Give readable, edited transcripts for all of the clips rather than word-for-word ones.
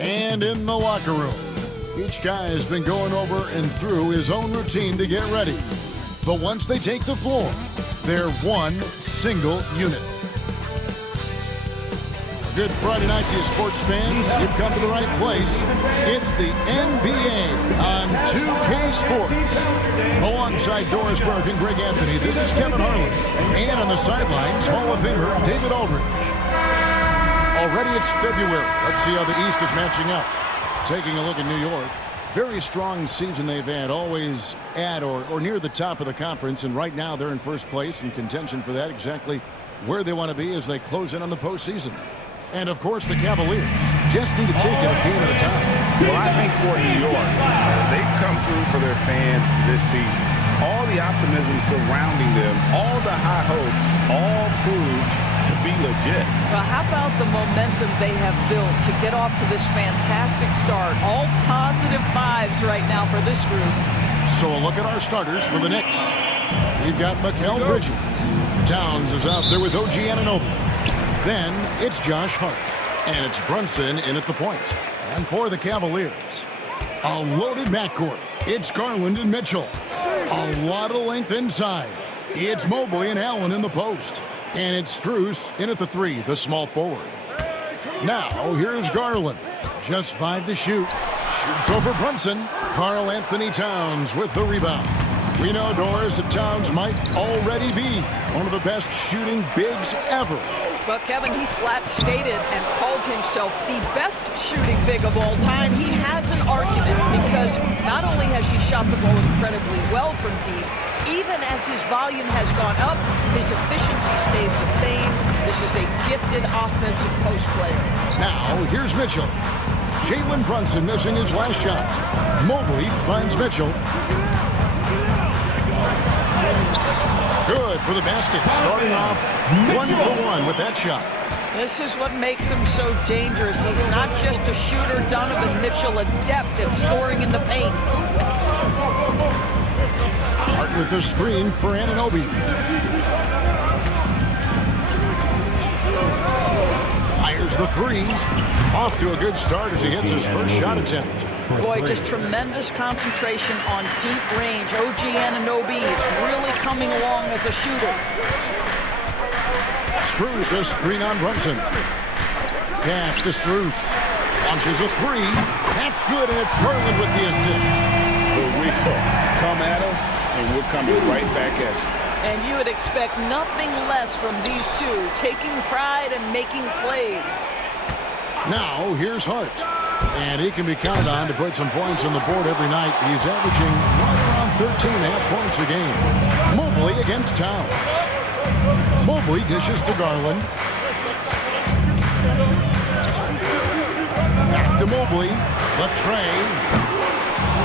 And in the locker room, each guy has been going over and through his own routine to get ready. But once they take the floor, they're one single unit. A good Friday night to you sports fans. You've come to the right place. It's the NBA on 2K Sports. Alongside Doris Burke and Greg Anthony, this is Kevin Harlan. And on the sidelines, Hall of Famer David Aldridge. Already it's February. Let's see how the East is matching up. Taking a look at New York. Very strong season they've had, always at or near the top of the conference, and right now they're in first place in contention for that, exactly where they want to be as they close in on the postseason. And of course the Cavaliers just need to take it a game at a time. Well, I think for New York, they've come through for their fans this season. All the optimism surrounding them, all the high hopes, all proved to be legit. Well, how about the momentum they have built to get off to this fantastic start? All positive vibes right now for this group. So a look at our starters for the Knicks. We've got Mikal Bridges. Towns is out there with OG Anunoby. Then it's Josh Hart. And it's Brunson in at the point. And for the Cavaliers, a loaded backcourt. It's Garland and Mitchell. A lot of length inside. It's Mobley and Allen in the post. And it's Strus in at the three, the small forward. Now, here's Garland. Just 5 to shoot. Shoots over Brunson. Karl Anthony Towns with the rebound. We know, Doris, that Towns might already be one of the best shooting bigs ever. Well, Kevin, he flat stated and called himself the best shooting big of all time. He has an argument because not only has he shot the ball incredibly well from deep, even as his volume has gone up, his efficiency stays the same. This is a gifted offensive post player. Now, here's Mitchell. Jalen Brunson missing his last shot. Mobley finds Mitchell. Good for the basket. Starting off 1-for-1 with that shot. This is what makes him so dangerous. He's not just a shooter, Donovan Mitchell, adept at scoring in the paint. Hart with the screen for Anunoby. Fires the three. Off to a good start as he hits his first shot attempt. Boy, just tremendous concentration on deep range. OG Anunoby is really coming along as a shooter. Strus a screen on Brunson. Pass to Strus. Launches a three. That's good, and it's Garland with the assist. Here we go. Come at us, and we're coming right back at you. And you would expect nothing less from these two, taking pride and making plays. Now, here's Hart. And he can be counted on to put some points on the board every night. He's averaging right around 13.5 points a game. Mobley against Towns. Mobley dishes to Garland. Back to Mobley. The tray.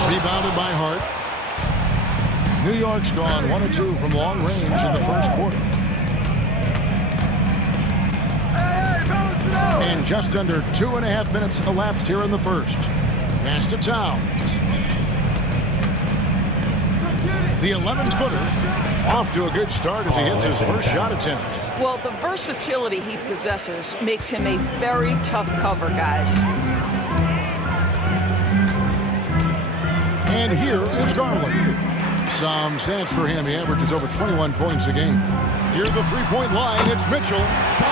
Rebounded by Hart. New York's gone 1 of 2 from long range in the first quarter. And just under 2.5 minutes elapsed here in the first. Pass to Towns. The 11-footer off to a good start as he hits his first shot attempt. Well, the versatility he possesses makes him a very tough cover, guys. And here is Garland. Some stats for him. He averages over 21 points a game. Near the three-point line, it's Mitchell.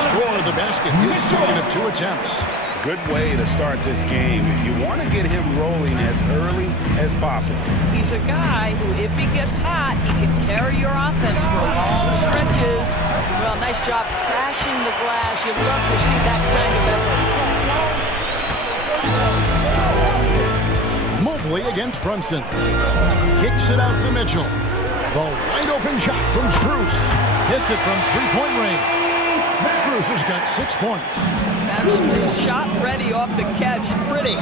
Scored the basket, his second of 2 attempts. Good way to start this game. You want to get him rolling as early as possible. He's a guy who, if he gets hot, he can carry your offense for long stretches. Well, nice job crashing the glass. You'd love to see that kind of effort. Mobley against Brunson. Kicks it out to Mitchell. The wide-open shot from Strus. Hits it from three-point range. Strus has got 6 points. That Strus shot ready off the catch. Pretty.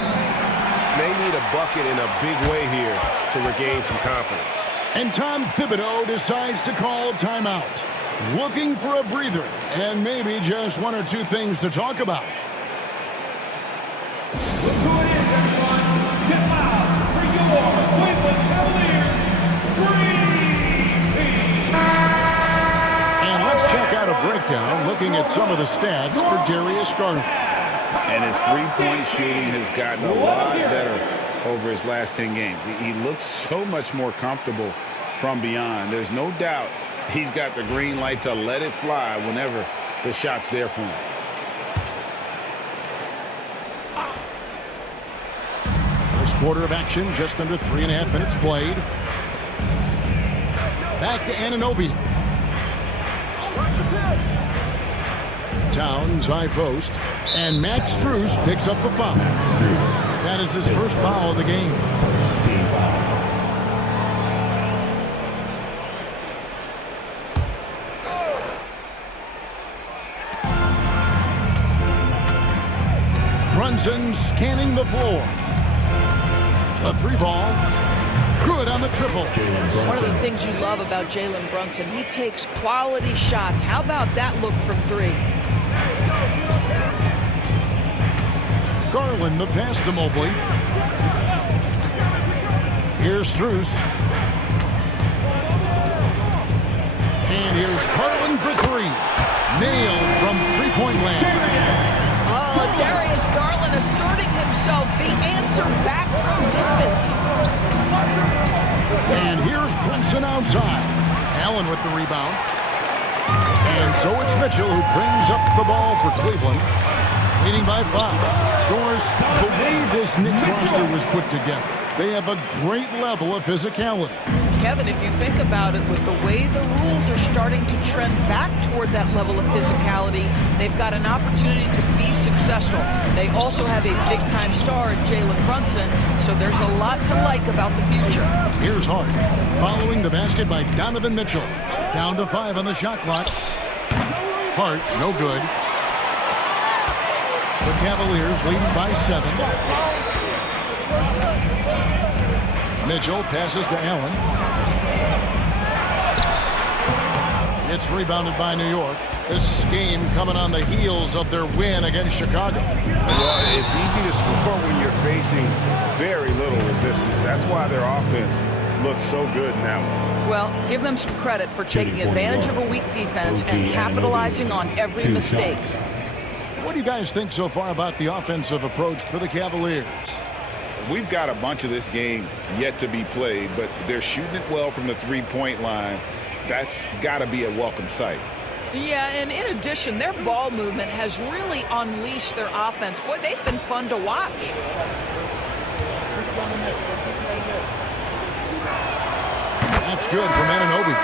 They need a bucket in a big way here to regain some confidence. And Tom Thibodeau decides to call timeout. Looking for a breather and maybe just 1 or 2 things to talk about. Look who it is, everyone. Get loud for your Cleveland Cavaliers Dream Team. And let's check out a breakdown looking at some of the stats for Darius Garland. And his three-point shooting has gotten a lot better over his last 10 games. He looks so much more comfortable from beyond. There's no doubt he's got the green light to let it fly whenever the shot's there for him. First quarter of action, just under 3.5 minutes played. Back to Anunoby. Towns high post. And Max Strus picks up the foul. That is his first foul of the game. Team foul. Brunson scanning the floor. A three ball. Good on the triple. One of the things you love about Jalen Brunson, he takes quality shots. How about that look from three? Garland the pass to Mobley. Here's Strus. And here's Garland for three. Nailed from three-point land. Oh, Darius Garland asserting himself, the answer back from distance. And here's Brunson outside. Allen with the rebound. And so it's Mitchell who brings up the ball for Cleveland. Leading by 5. Doris, the way this Knicks roster was put together, they have a great level of physicality. Kevin, if you think about it, with the way the rules are starting to trend back toward that level of physicality, they've got an opportunity to be successful. They also have a big-time star in Jalen Brunson, so there's a lot to like about the future. Here's Hart, following the basket by Donovan Mitchell. Down to 5 on the shot clock. Hart, no good. The Cavaliers leading by 7. Mitchell passes to Allen. It's rebounded by New York. This game coming on the heels of their win against Chicago. Well, it's easy to score when you're facing very little resistance. That's why their offense looks so good in that one. Well, give them some credit for taking advantage of a weak defense and capitalizing on every mistake. What do you guys think so far about the offensive approach for the Cavaliers? We've got a bunch of this game yet to be played, but they're shooting it well from the three-point line. That's got to be a welcome sight. Yeah, and in addition, their ball movement has really unleashed their offense. Boy, they've been fun to watch. That's good from Anunoby.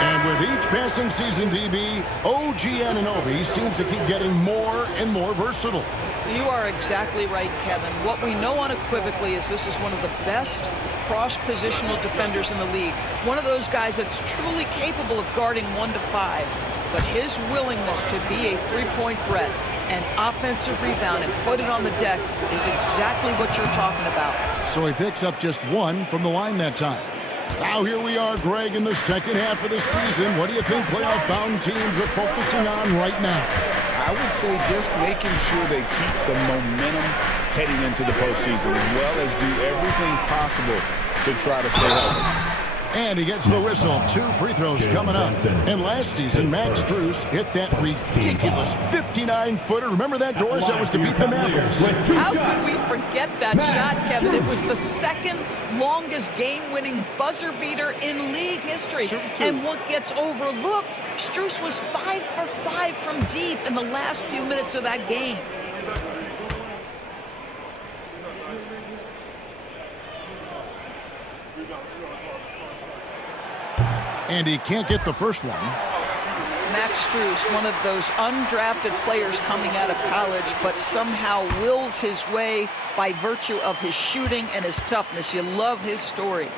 And with each passing season, DB, OG Anunoby seems to keep getting more and more versatile. You are exactly right, Kevin. What we know unequivocally is this is one of the best cross-positional defenders in the league. One of those guys that's truly capable of guarding 1 to 5. But his willingness to be a three-point threat and offensive rebound and put it on the deck is exactly what you're talking about. So he picks up just 1 from the line that time. Now here we are, Greg, in the second half of the season. What do you think playoff-bound teams are focusing on right now? I would say just making sure they keep the momentum heading into the postseason, as well as do everything possible to try to stay healthy. And he gets the whistle. 2 free throws coming up. And last season, Max Strus hit that ridiculous 59-footer. Remember that, Doris? That was to beat the Mavericks. How could we forget that shot, Kevin? It was the second longest game-winning buzzer beater in league history. And what gets overlooked, Strus was 5 for 5 from deep in the last few minutes of that game. And he can't get the first one. Max Strus, one of those undrafted players coming out of college, but somehow wills his way by virtue of his shooting and his toughness. You love his story.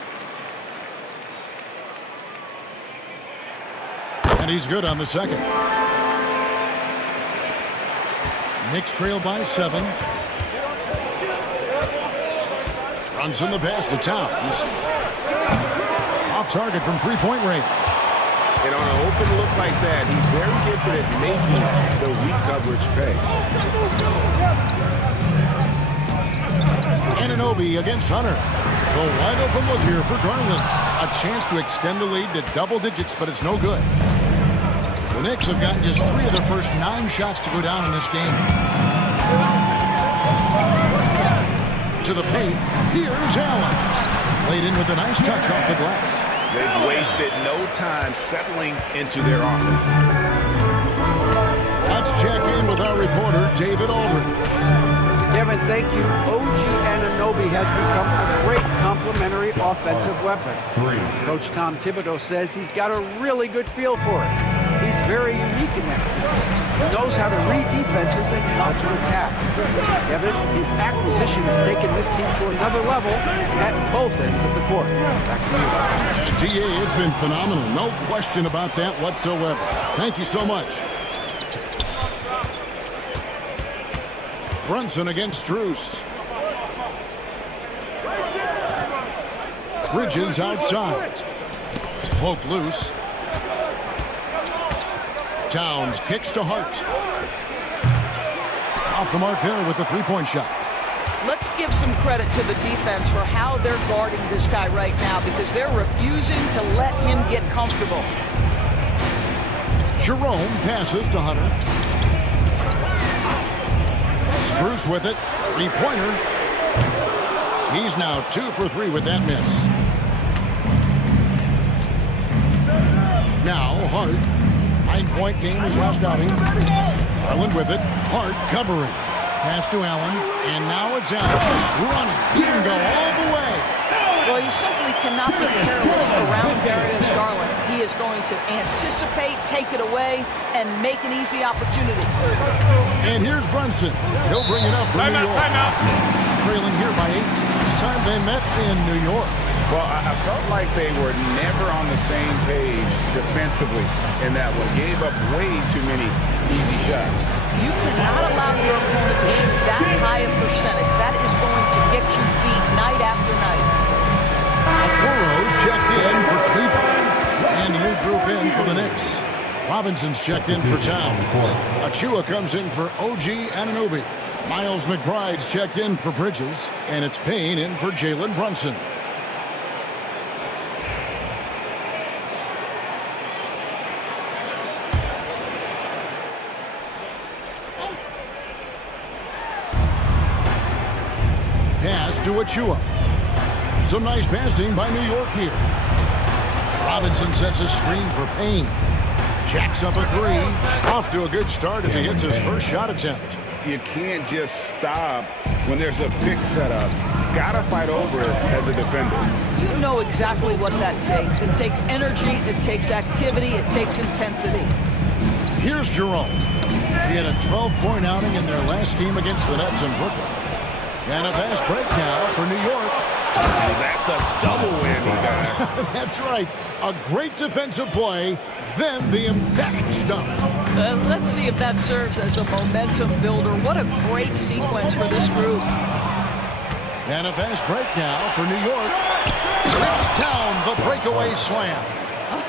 And he's good on the second. Knicks trail by 7. Brunson the pass to Towns. Off target from three-point range. And on an open look like that, he's very gifted at making the weak coverage pay. Anunoby against Hunter. The wide open look here for Garland. A chance to extend the lead to double digits, but it's no good. The Knicks have gotten just 3 of their first 9 shots to go down in this game. into the paint. Here's Allen. Laid in with a nice touch off the glass. They've wasted no time settling into their offense. Let's check in with our reporter, David Aldridge. Kevin, thank you. OG Anunoby has become a great complementary offensive weapon. Coach Tom Thibodeau says he's got a really good feel for it. He's very unique in that sense. He knows how to read defenses and how to attack. Kevin, his acquisition has taken this team to another level at both ends of the court. Back to you. DA, it's been phenomenal. No question about that whatsoever. Thank you so much. Brunson against Strus. Bridges outside. Cloak loose. Towns kicks to Hart. Off the mark there with the three-point shot. Let's give some credit to the defense for how they're guarding this guy right now because they're refusing to let him get comfortable. Jerome passes to Hunter. Strus with it. Three-pointer. He's now 2 for 3 with that miss. Now Hart. 9-point game his last outing. Allen with it. Hart covering. Pass to Allen. And now it's Allen running. He can go all the way. Well, you simply cannot be careless around Darius Garland. He is going to anticipate, take it away, and make an easy opportunity. And here's Brunson. He'll bring it up for New York. Timeout. Trailing here by 8. It's time they met in New York. Well, I felt like they were never on the same page defensively in that one. Gave up way too many easy shots. You cannot allow your opponent to shoot that high a percentage. That is going to get you beat night after night. Burrows checked in for Cleveland. And a new group in for the Knicks. Robinson's checked in for Towns. Achua comes in for OG Anunoby. Miles McBride's checked in for Bridges. And it's Payne in for Jalen Brunson. Pass to Achua. Some nice passing by New York here. Robinson sets a screen for Payne. Jacks up a three. Off to a good start as he hits his first shot attempt. You can't just stop when there's a pick set up. Gotta fight over it as a defender. You know exactly what that takes. It takes energy, it takes activity, it takes intensity. Here's Jerome. He had a 12-point outing in their last game against the Nets in Brooklyn. And a fast break now for New York. Oh, that's a double whammy, guys. That's right. A great defensive play, then the emphatic stuff. Let's see if that serves as a momentum builder. What a great sequence for this group. And a fast break now for New York. Rips down the breakaway slam.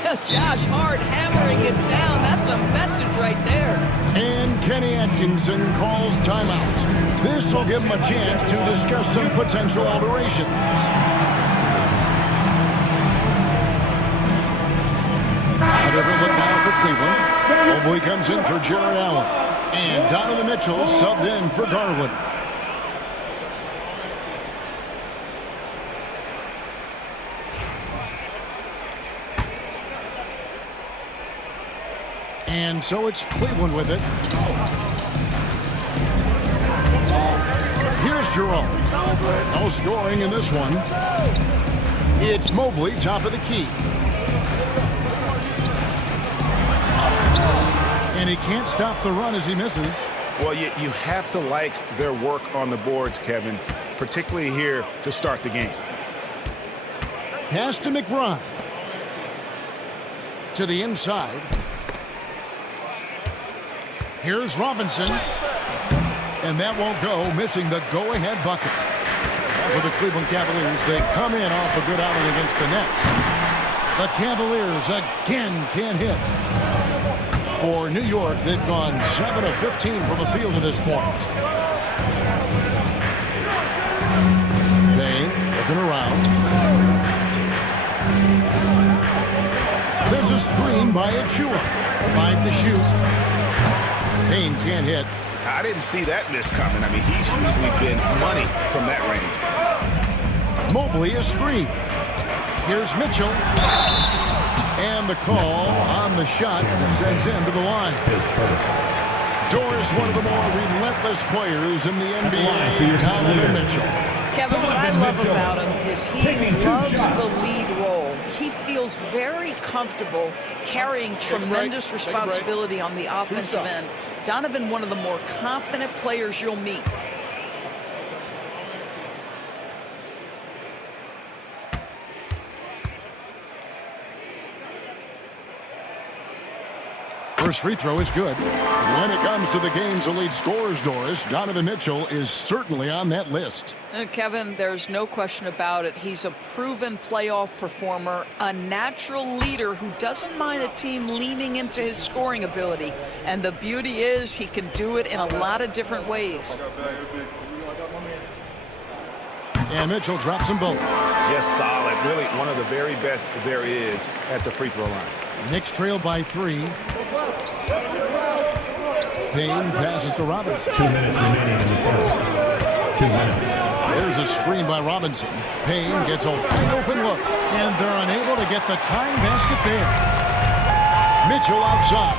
Josh Hart hammering it down. That's a message right there. And Kenny Atkinson calls timeout. This will give him a chance to discuss some potential alterations. A different look now for Cleveland. Mobley comes in for Jared Allen. And Donovan Mitchell subbed in for Garland. And so it's Cleveland with it. Here's Jerome. No scoring in this one. It's Mobley, top of the key. And he can't stop the run as he misses. Well, you have to like their work on the boards, Kevin, particularly here to start the game. Pass to McBride. To the inside. Here's Robinson. And that won't go, missing the go-ahead bucket. For the Cleveland Cavaliers, they come in off a good outing against the Nets. The Cavaliers again can't hit. For New York, they've gone 7 of 15 from the field to this point. Payne looking around. There's a screen by Achua. 5 to shoot. Payne can't hit. I didn't see that miss coming. I mean, he's usually been money from that range. Mobley is screen. Here's Mitchell. And the call on the shot that sends him to the line. Doris, one of the more relentless players in the NBA, Donovan Mitchell. Kevin, what I love about him is he loves the lead role. He feels very comfortable carrying tremendous responsibility on the offensive end. Donovan, one of the more confident players you'll meet. First free throw is good. When it comes to the game's elite scorers, Doris, Donovan Mitchell is certainly on that list. Kevin, there's no question about it. He's a proven playoff performer, a natural leader who doesn't mind a team leaning into his scoring ability. And the beauty is he can do it in a lot of different ways. And Mitchell drops them both. Just solid. Really one of the very best there is at the free throw line. Knicks trail by 3. Payne passes to Robinson. 2 minutes remaining in the first. 2 minutes. There's a screen by Robinson. Payne gets a wide open look, and they're unable to get the tying basket there. Mitchell outside.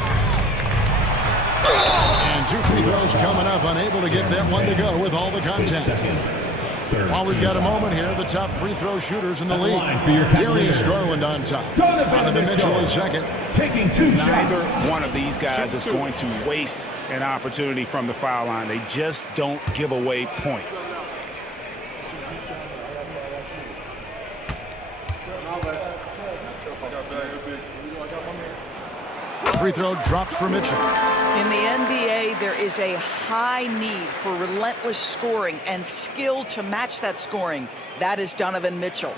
And 2 free throws coming up, unable to get that one to go with all the contact. While we've got a moment here, the top free throw shooters in the league. Darius Garland on top. Donovan Mitchell is second. Taking 2 Neither shots. one of these guys is going to waste an opportunity from the foul line. They just don't give away points. Free throw drops for Mitchell. In the NBA, there is a high need for relentless scoring and skill to match that scoring. That is Donovan Mitchell.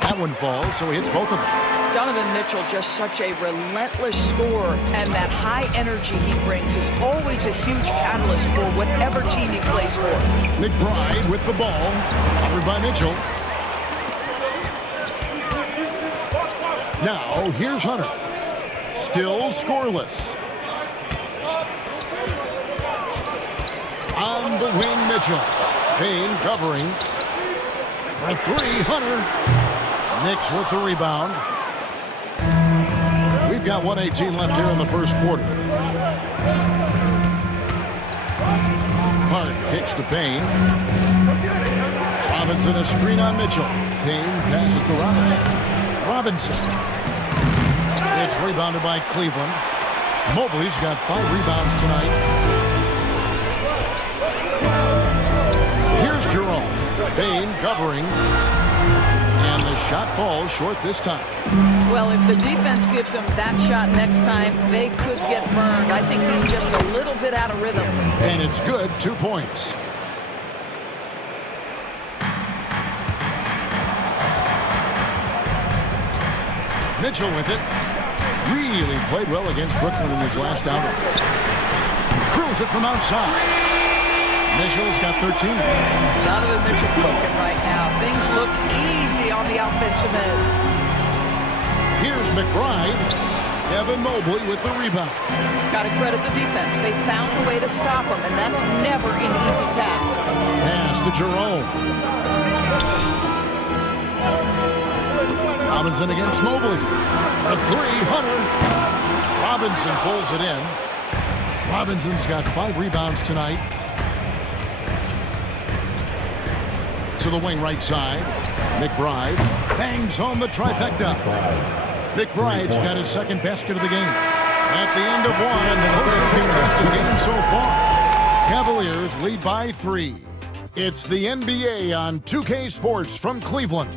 That one falls, so he hits both of them. Donovan Mitchell, just such a relentless scorer, and that high energy he brings is always a huge catalyst for whatever team he plays for. McBride with the ball, covered by Mitchell. Now, here's Hunter. Still scoreless. On the wing, Mitchell. Payne covering. For 3, Hunter. Knicks with the rebound. We've got 1:18 left here in the first quarter. Hart kicks to Payne. Robinson a screen on Mitchell. Payne passes to Robinson. Robinson. It's rebounded by Cleveland. Mobley's got 5 rebounds tonight. Here's Jerome. Payne covering. And the shot falls short this time. Well, if the defense gives him that shot next time, they could get burned. I think he's just a little bit out of rhythm. And it's good, 2 points. Mitchell with it. Really played well against Brooklyn in his last outing. Curls it from outside. Mitchell's got 13. Donovan Mitchell cooking right now. Things look easy on the offensive end. Here's McBride. Evan Mobley with the rebound. Got to credit the defense. They found a way to stop him, and that's never an easy task. Pass to Jerome. Robinson against Mobley. For 3, Hunter. Robinson pulls it in. Robinson's got 5 rebounds tonight. To the wing right side. McBride bangs home the trifecta. McBride's got his second basket of the game. At the end of one, and the most contested game so far. Cavaliers lead by 3. It's the NBA on 2K Sports from Cleveland.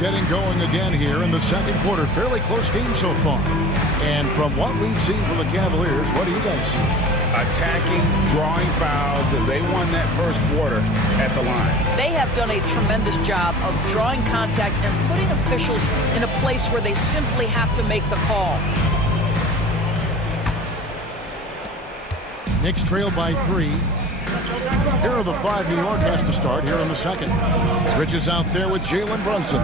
Getting going again here in the second quarter. Fairly close game so far. And from what we've seen from the Cavaliers, what do you guys see? attacking, drawing fouls, and they won that first quarter at the line. They have done a tremendous job of drawing contact and putting officials in a place where they simply have to make the call. Knicks trail by 3. Here are the 5 New York has to start here in the second. Bridges out there with Jalen Brunson.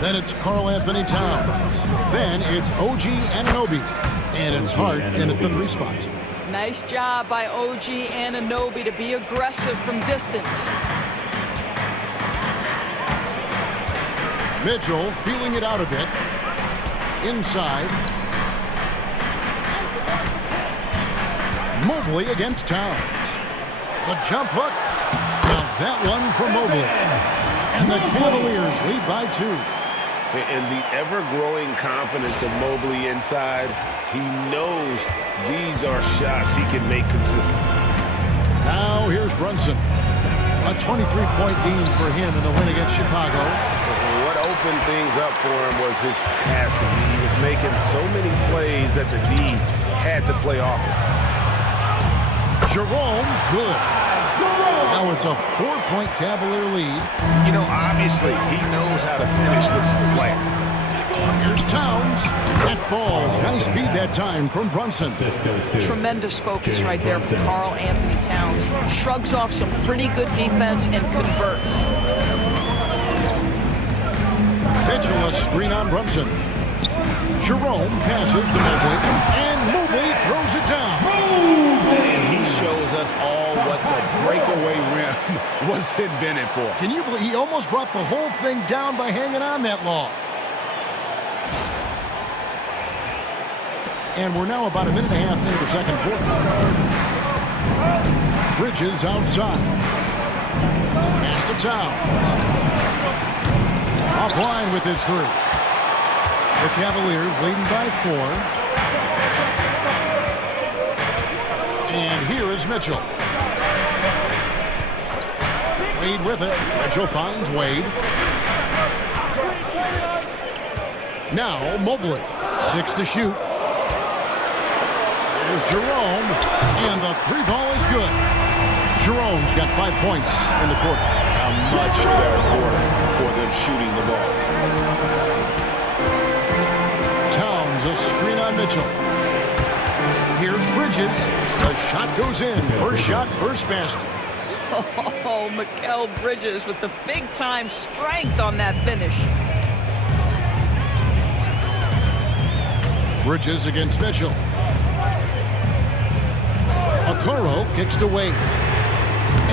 Then it's Karl Anthony Towns. Then it's OG Anunoby. And it's Hart in at the 3 spot. Nice job by OG Anunoby to be aggressive from distance. Mitchell feeling it out a bit. Inside. Mobley against Towns. The jump hook. Now that one for Mobley. And the Cavaliers lead by 2. And the ever-growing confidence of Mobley inside, he knows these are shots he can make consistent. Now here's Brunson. A 23-point game for him in the win against Chicago. And what opened things up for him was his passing. He was making so many plays that the D had to play off it. Jerome, good. Now it's a 4-point Cavalier lead. You know, obviously, he knows how to finish with some flair. Here's Towns. That falls. Nice feed that time from Brunson. Tremendous focus right there from Karl Anthony Towns. Shrugs off some pretty good defense and converts. Mitchell, a screen on Brunson. Jerome passes to Mobley, and Mobley throws it down. And he shows us all what the breakaway rim was invented for. Can you believe he almost brought the whole thing down by hanging on that long? And we're now about a minute and a half into the second quarter. Bridges outside. Pass to Towns. Offline with his 3. The Cavaliers leading by 4. And here is Mitchell. Wade with it. Mitchell finds Wade. Now Mobley. 6 to shoot. There's Jerome. And the 3 ball is good. Jerome's got 5 points in the quarter. A much better quarter for them shooting the ball. Towns, a screen on Mitchell. Here's Bridges. The shot goes in. First shot, first basket. Oh, Mikal Bridges with the big-time strength on that finish. Bridges against Mitchell. Okoro kicks to Wade.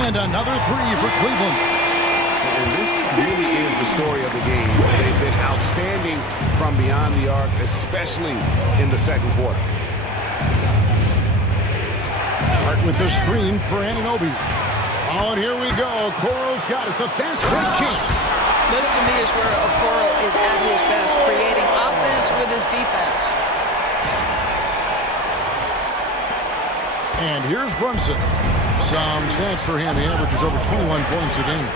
And another 3 for Cleveland. And this really is the story of the game. They've been outstanding from beyond the arc, especially in the second quarter. Hart with the screen for Anunoby. Oh, and here we go. Okoro's got it. The fast break chance. This, to me, is where Okoro is at his best, creating offense with his defense. And here's Brunson. Some stats for him. He averages over 21 points a game.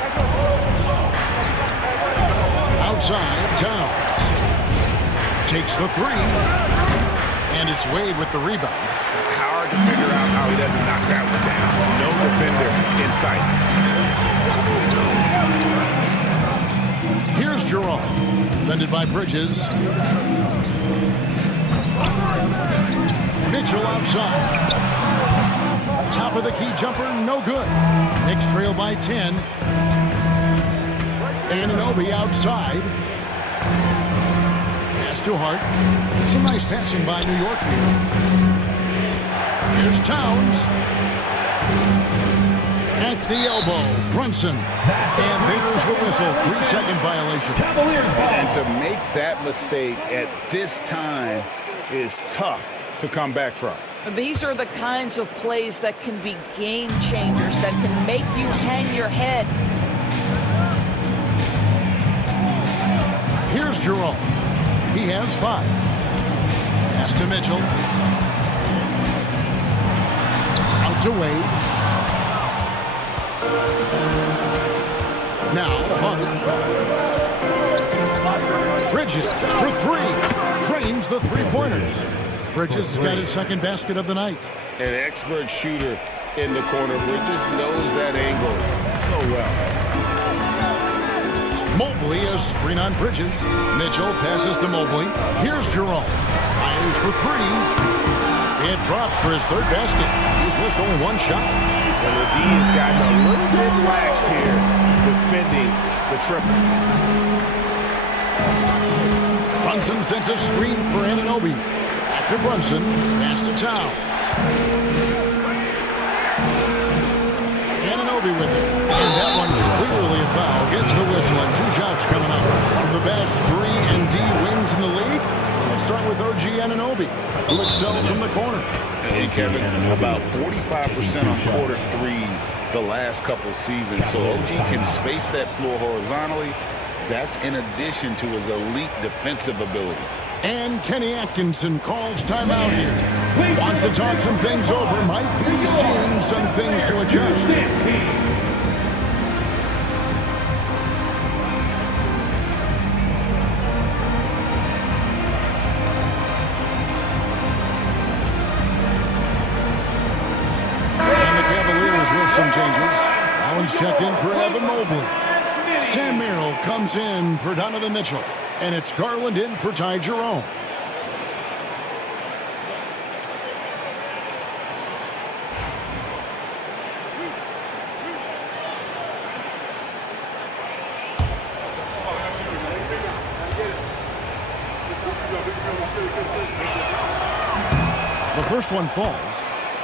Outside, Towns. Takes the 3. And it's Wade with the rebound. Hard to figure out how he doesn't knock that one down. No defender in sight. Here's Jerome. Defended by Bridges. Mitchell outside. Top of the key jumper, no good. Knicks trail by 10. Anunoby outside. Pass to Hart. Some nice passing by New York here. Here's Towns. At the elbow, Brunson. And there's the whistle. 3-second violation. And to make that mistake at this time is tough to come back from. These are the kinds of plays that can be game changers, that can make you hang your head. Here's Jerome. He has 5. Pass to Mitchell. Out to Wade. Now Hart. Bridges for 3. Drains the 3-pointers. Bridges has got his second basket of the night. An expert shooter in the corner. Bridges knows that angle so well. Mobley has screen on Bridges. Mitchell passes to Mobley. Here's Jerome. Fires for three. It drops for his third basket. He's missed only one shot. And the D has gotten a little bit laxed here defending the triple. Brunson sends a screen for Anunoby. Back to Brunson. Pass to Towns. Anunoby with it. And that one clearly a foul. Gets the whistle and 2 shots coming up. One of the best 3-and-D wings in the league. Let's start with OG Anunoby, who excels from the corner. And Kevin, about 45% on quarter threes the last couple seasons. So OG can space that floor horizontally. That's in addition to his elite defensive ability. And Kenny Atkinson calls timeout here. Wants to talk some things over. Might be seeing some things to adjust. Some changes. Allen's checked in for Evan Mobley. Sam Merrill comes in for Donovan Mitchell. And it's Garland in for Ty Jerome. The first one falls.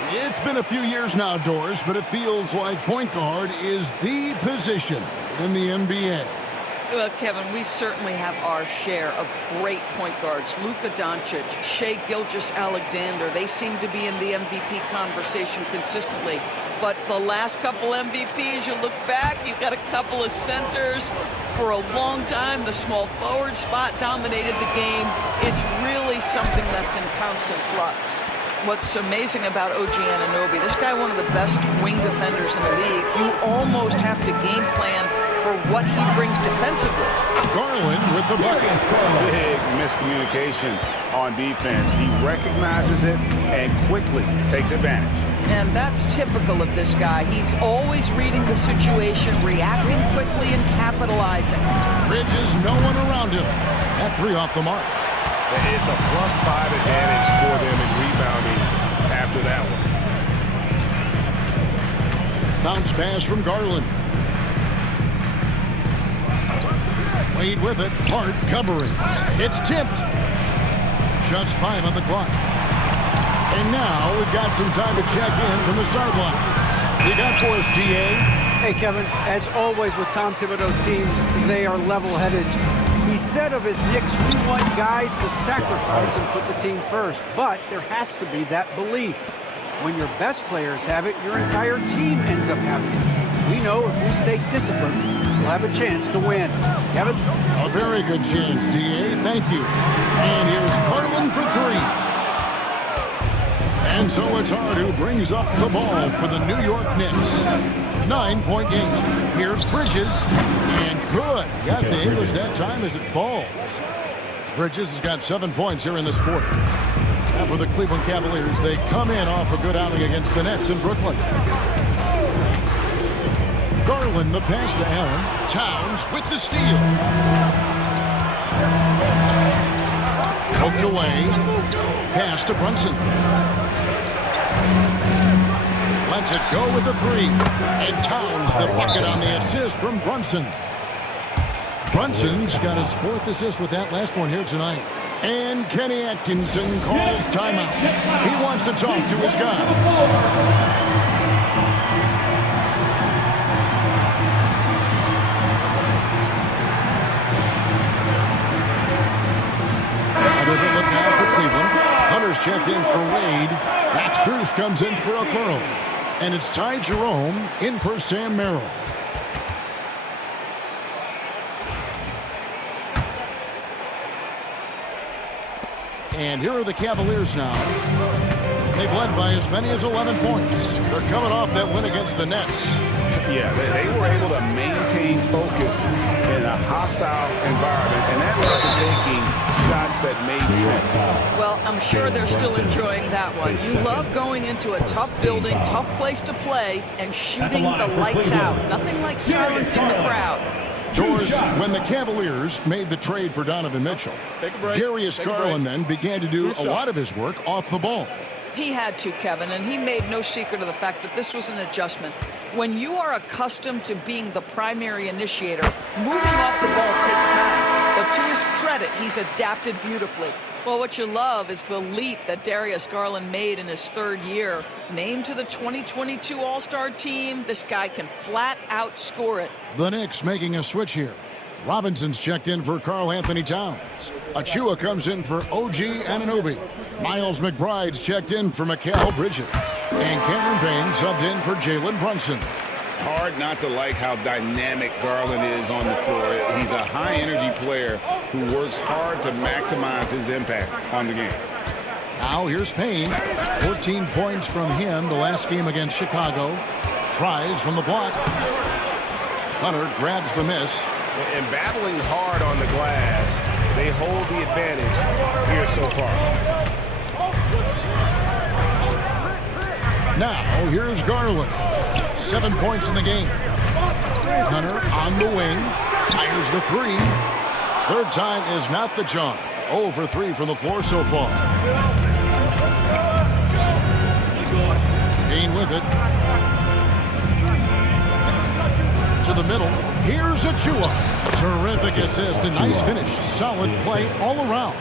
It's been a few years now, Doris, but it feels like point guard is the position in the NBA. Well, Kevin, we certainly have our share of great point guards. Luka Doncic, Shai Gilgeous-Alexander, they seem to be in the MVP conversation consistently. But the last couple MVPs, you look back, you've got a couple of centers. For a long time, the small forward spot dominated the game. It's really something that's in constant flux. What's amazing about OG Anunoby, this guy one of the best wing defenders in the league. You almost have to game plan for what he brings defensively. Garland with the bucket. Big miscommunication on defense. He recognizes it and quickly takes advantage. And that's typical of this guy. He's always reading the situation, reacting quickly and capitalizing. Bridges, no one around him. That 3 off the mark. It's a +5 advantage for them in rebounding after that one. Bounce pass from Garland. Wade with it. Hart covering. It's tipped. Just 5 on the clock. And now we've got some time to check in from the sideline. You got for us, DA? Hey, Kevin, as always with Tom Thibodeau teams, they are level-headed. He said of his Knicks, we want guys to sacrifice and put the team first. But there has to be that belief. When your best players have it, your entire team ends up having it. We know if we stay disciplined, we'll have a chance to win. Kevin? A very good chance, DA. Thank you. And here's Garland for 3. And so it's Hart who brings up the ball for the New York Knicks. 9-point game. Here's Bridges. And good. Got the English that time as it falls. Bridges has got 7 points here in this quarter. And for the Cleveland Cavaliers, they come in off a good outing against the Nets in Brooklyn. Garland the pass to Allen. Towns with the steal. Poked away. Pass to Brunson. Lets it go with the 3. And Towns the bucket on the assist from Brunson. Brunson's got his 4th assist with that last one here tonight. And Kenny Atkinson calls timeout. He wants to talk to his guy. Another look now for Cleveland. Hunter's checked in for Wade. Max Strus comes in for Okoro. And it's Ty Jerome in for Sam Merrill. And here are the Cavaliers now. They've led by as many as 11 points. They're coming off that win against the Nets. Yeah, they were able to maintain focus in a hostile environment, and that led to taking shots that made sense. Well, I'm sure they're still enjoying that one. You love going into a tough building, tough place to play, and shooting the lights out. Nothing like silencing the crowd. Doors, when the Cavaliers made the trade for Donovan Mitchell, Darius Garland then began to do a lot of his work off the ball. He had to, Kevin, and he made no secret of the fact that this was an adjustment. When you are accustomed to being the primary initiator, moving off the ball takes time. But to his credit, he's adapted beautifully. Well, what you love is the leap that Darius Garland made in his third year. Named to the 2022 All-Star team, this guy can flat out score it. The Knicks making a switch here. Robinson's checked in for Karl Anthony Towns. Achua comes in for OG Anunoby. Miles McBride's checked in for Mikal Bridges. And Cameron Payne subbed in for Jalen Brunson. Hard not to like how dynamic Garland is on the floor. He's a high-energy player who works hard to maximize his impact on the game. Now here's Payne. 14 points from him the last game against Chicago. Tries from the block. Hunter grabs the miss. And battling hard on the glass, they hold the advantage here so far. Now here's Garland. 7 points in the game. Hunter on the wing. Fires the three. Third time is not the charm. 0 for 3 from the floor so far. Payne with it. To the middle. Here's Achua. Terrific assist and nice finish. Solid play all around.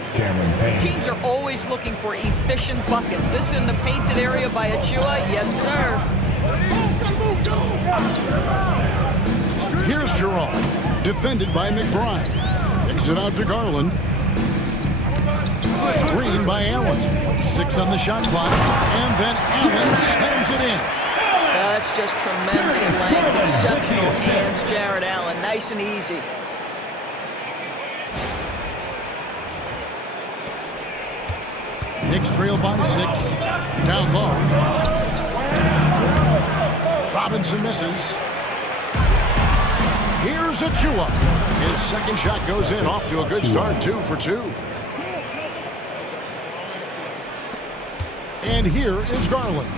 Teams are always looking for efficient buckets. This in the painted area by Achua. Yes, sir. Here's Jerome. Defended by McBride. Kicks it out to Garland. Screen by Allen. 6 on the shot clock. And then Allen slams it in. That's just tremendous length. Exceptional hands, Jared Allen. Nice and easy. Knicks trail by 6. Down low. Robinson misses. Here's Achua. His second shot goes in, off to a good start, 2 for 2. And here is Garland.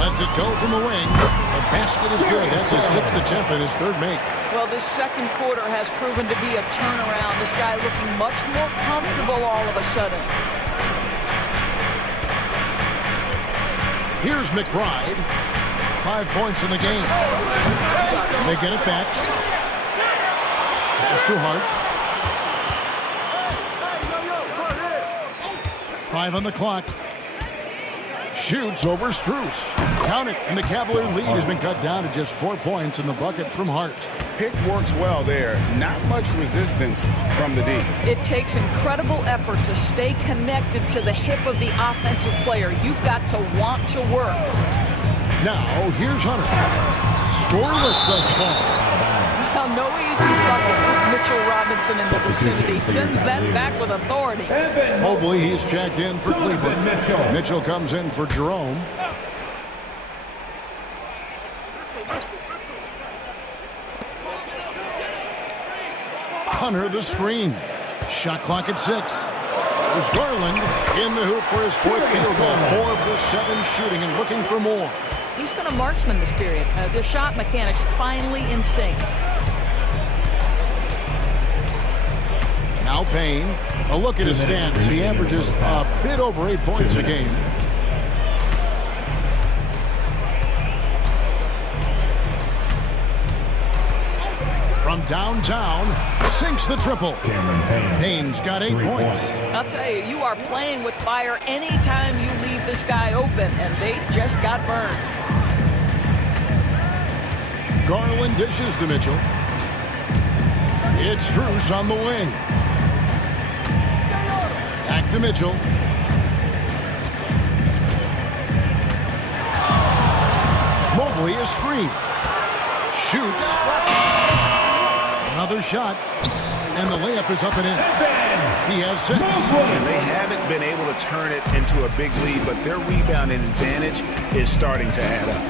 Lets it go from the wing. The basket is good. That's his 6th attempt and his 3rd make. Well, this second quarter has proven to be a turnaround. This guy looking much more comfortable all of a sudden. Here's McBride. 5 points in the game. They get it back. Pass to Hart. 5 on the clock. Shoots over Strus. Count it, and the Cavalier lead has been cut down to just 4 points in the bucket from Hart. Pick works well there. Not much resistance from the D. It takes incredible effort to stay connected to the hip of the offensive player. You've got to want to work. Now, here's Hunter. Scoreless thus far. Well, no easy bucket with Mitchell Robinson in the vicinity. Sends that back with authority. Mobley, he's checked in for Cleveland. Mitchell comes in for Jerome. Hunter the screen. Shot clock at 6. There's Garland in the hoop for his 4th field goal. 4 for 7 shooting and looking for more. He's been a marksman this period. The shot mechanics finally in sync. Now Payne. A look at his stats. He averages a bit over 8 points a game. From downtown, sinks the triple. Payne's got 8 points. I'll tell you, you are playing with fire anytime you leave this guy open, and they just got burned. Garland dishes to Mitchell. It's Strus on the wing. Back to Mitchell. Mobley a screen. Shoots. Another shot. And the layup is up and in. He has 6. And they haven't been able to turn it into a big lead, but their rebounding advantage is starting to add up.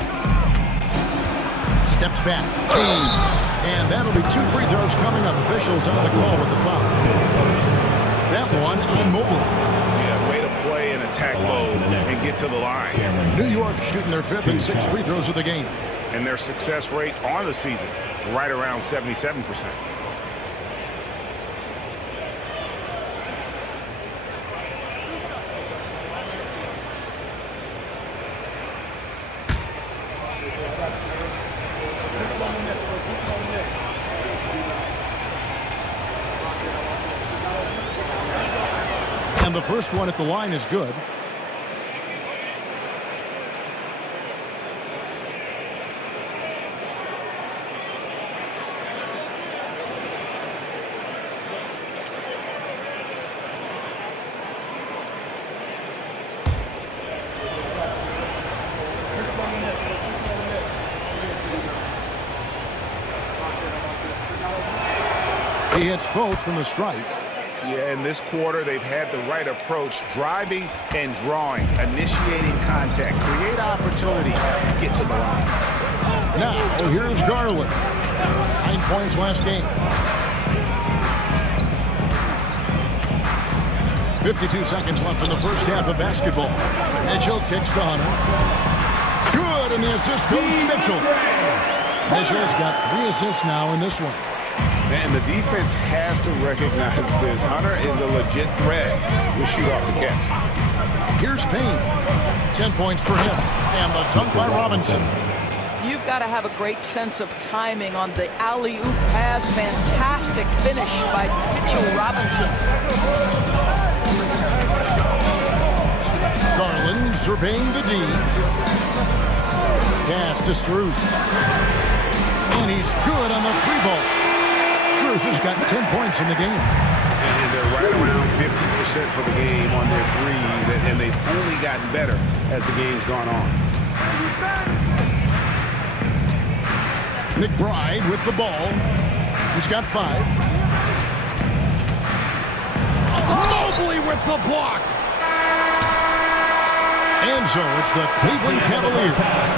Steps back. And that'll be 2 free throws coming up. Officials on the call with the foul. That one on Mobley. Yeah, way to play in attack mode and get to the line. New York shooting their 5th and 6th free throws of the game. And their success rate on the season, right around 77%. And the first one at the line is good. He hits both from the stripe. Yeah, in this quarter, they've had the right approach, driving and drawing, initiating contact, create opportunity, get to the line. Now, here's Garland. 9 points last game. 52 seconds left in the first half of basketball. Mitchell kicks to Hunter. Good, and the assist goes to Mitchell. Mitchell's got 3 assists now in this one. And the defense has to recognize this. Hunter is a legit threat to shoot off the catch. Here's Payne. 10 points for him. And the dunk by Robinson. You've got to have a great sense of timing on the alley-oop pass. Fantastic finish by Mitchell Robinson. Garland surveying the D. Pass to Strus. And he's good on the 3-ball. Strus has got 10 points in the game. And they're right around 50% for the game on their threes, and they've only gotten better as the game's gone on. McBride with the ball. He's got 5. Mobley with the block. And so it's the Cleveland Cavaliers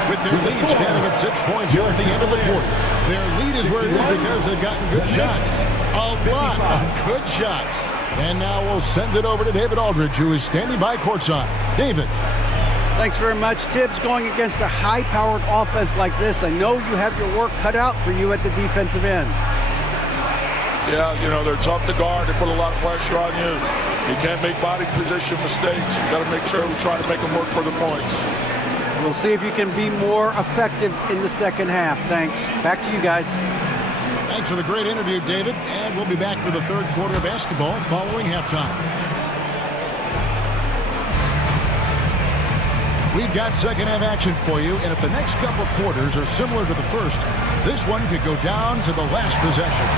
with their lead standing at 6 points here at the end of the quarter. Their lead is where it is because they've gotten good shots. A lot of good shots. And now we'll send it over to David Aldridge, who is standing by courtside. David. Thanks very much, Tibbs. Going against a high-powered offense like this, I know you have your work cut out for you at the defensive end. Yeah, you know, they're tough to guard. They put a lot of pressure on you. You can't make body position mistakes. We got to make sure we try to make them work for the points. We'll see if you can be more effective in the second half. Thanks. Back to you guys. Thanks for the great interview, David. And we'll be back for the third quarter of basketball following halftime. We've got second half action for you, and if the next couple quarters are similar to the first, this one could go down to the last possession.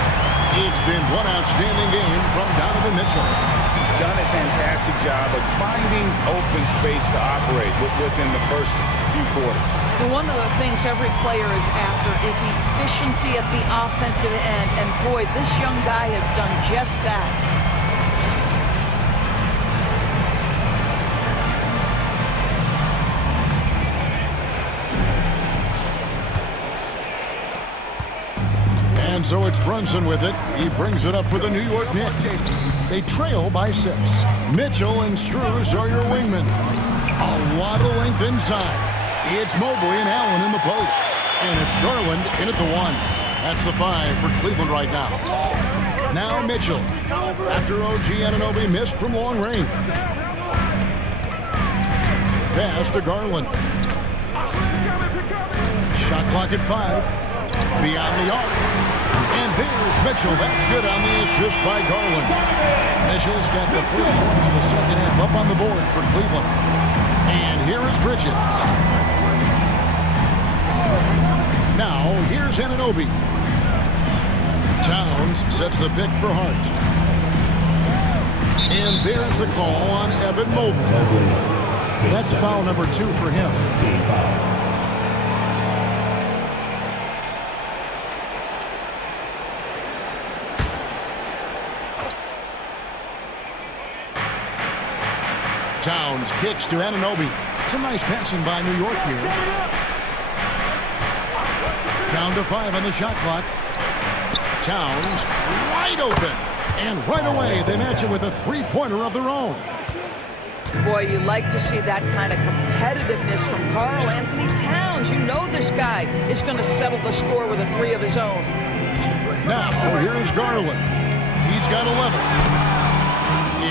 It's been one outstanding game from Donovan Mitchell. He's done a fantastic job of finding open space to operate within the first few quarters. Well, one of the things every player is after is efficiency at the offensive end, and boy, this young guy has done just that. And so it's Brunson with it. He brings it up for the New York Knicks. They trail by 6. Mitchell and Strus are your wingmen. A lot of length inside. It's Mobley and Allen in the post. And it's Garland in at the 1. That's the 5 for Cleveland right now. Now Mitchell. After OG Anunoby missed from long range. Pass to Garland. Shot clock at 5. Beyond the arc. And there's Mitchell. That's good on the assist by Garland. Mitchell's got the first points of the second half up on the board for Cleveland. And here is Bridges. Now, here's Anunoby. Towns sets the pick for Hart. And there's the call on Evan Mobley. That's foul number 2 for him. Towns kicks to Anunoby. Some nice passing by New York here. Down to 5 on the shot clock. Towns wide open. And right away, they match it with a three-pointer of their own. Boy, you like to see that kind of competitiveness from Karl Anthony Towns. You know this guy is going to settle the score with a three of his own. Now, here's Garland. He's got 11.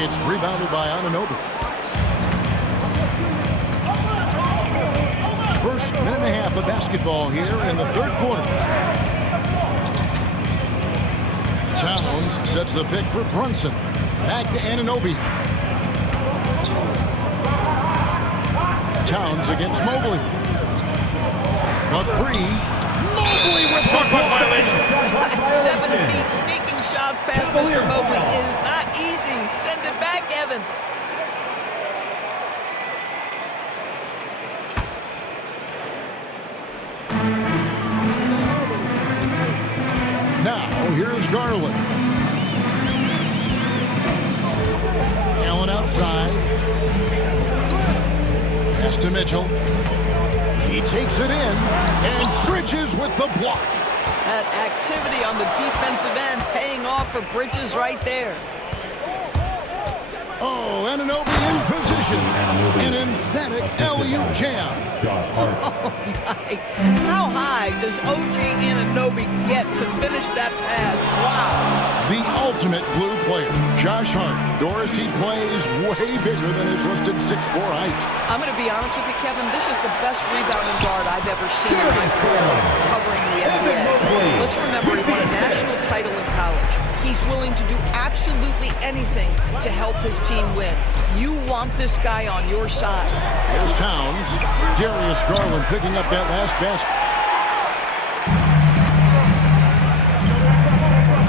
It's rebounded by Anunoby. First minute and a half of basketball here in the third quarter. Towns sets the pick for Brunson. Back to Anunoby. Towns against Mobley. A three. Mobley with the violation. 7 feet sneaking shots past Mr. Mobley is not easy. Send it back, Evan. Now, here's Garland. Allen outside. Pass to Mitchell. He takes it in, and Bridges with the block. That activity on the defensive end paying off for Bridges right there. Oh, Anunoby in position. An emphatic alley-oop jam. Oh, my. How high does OG Anunoby get to finish that pass? Wow. The ultimate blue player, Josh Hart. Doris, he plays way bigger than his listed 6'4" height. I'm going to be honest with you, Kevin. This is the best rebounding guard I've ever seen in my career covering the NBA. Let's remember, he won a national title in college. He's willing to do absolutely anything to help his team win. You want this guy on your side. Here's Towns. Darius Garland picking up that last basket.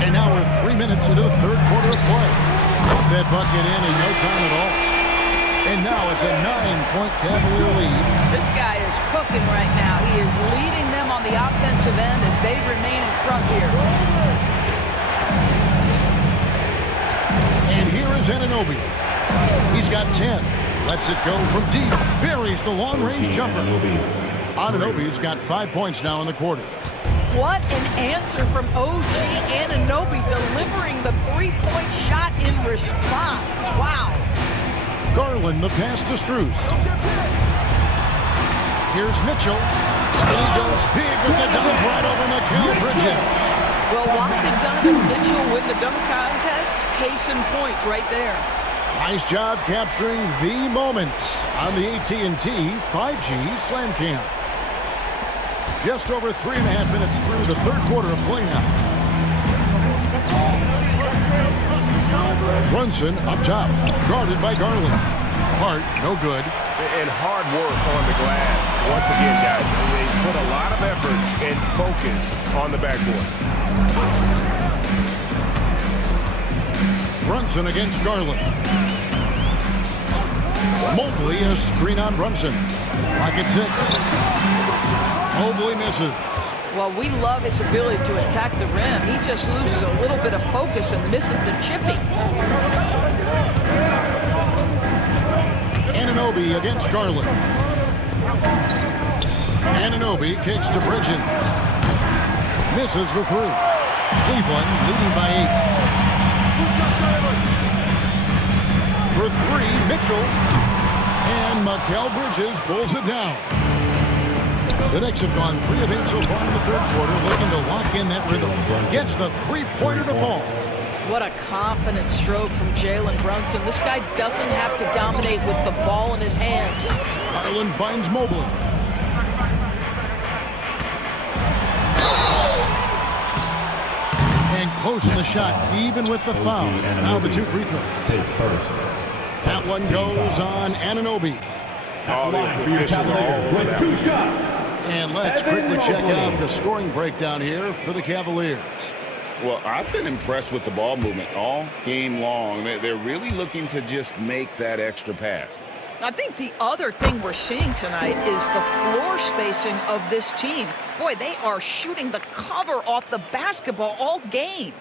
And now we're 3 minutes into the third quarter of play. Put that bucket in no time at all. And now it's a 9-point Cavalier lead. This guy is cooking right now. He is leading them on the offensive end as they remain in front here. And here is Anunoby. He's got 10. Lets it go from deep. Buries the long-range jumper. Anunoby's got 5 points now in the quarter. What an answer from OG Anunoby, delivering the three-point shot in response. Wow. Garland, the pass to Strus. Here's Mitchell. And he goes big with the dunk right over Mikal Bridges. Well, why did Donovan Mitchell win the dunk contest? Case in point right there. Nice job capturing the moments on the AT&T 5G Slam Cam. Just over 3.5 minutes through the third quarter of play now. Brunson up top, guarded by Garland. Hart, no good. And hard work on the glass. Once again, guys, they put a lot of effort and focus on the backboard. Brunson against Garland. Mobley a screen on Brunson. Pocket 6. Mobley misses. Well, we love his ability to attack the rim. He just loses a little bit of focus and misses the chipping. Anunoby against Garland. Anunoby kicks to Bridges. Misses the three. Cleveland leading by 8. For three, Mitchell. And Mikal Bridges pulls it down. The Knicks have gone 3 of 8 so far in the third quarter, looking to lock in that rhythm. Gets the three-pointer to fall. What a confident stroke from Jalen Brunson. This guy doesn't have to dominate with the ball in his hands. Garland finds Mobley. And closing the shot, even with the foul. Now the 2 free throws. That one goes on Anunoby. All the officials are all over that. 2 shots. And let's quickly check out the scoring breakdown here for the Cavaliers. Well, I've been impressed with the ball movement all game long. They're really looking to just make that extra pass. I think the other thing we're seeing tonight is the floor spacing of this team. Boy, they are shooting the cover off the basketball all game.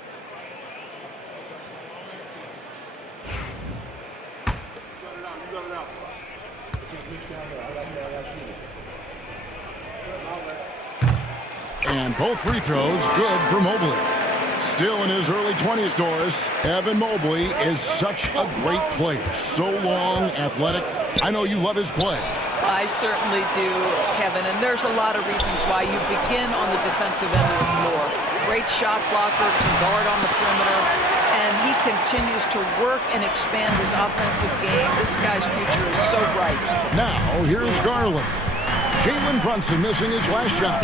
And both free throws good for Mobley. Still in his early 20s, Doris, Evan Mobley is such a great player. So long, athletic. I know you love his play. I certainly do, Kevin, and there's a lot of reasons why you begin on the defensive end of the floor. Great shot blocker, can guard on the perimeter, and he continues to work and expand his offensive game. This guy's future is so bright. Now, here's Garland. Jalen Brunson missing his last shot.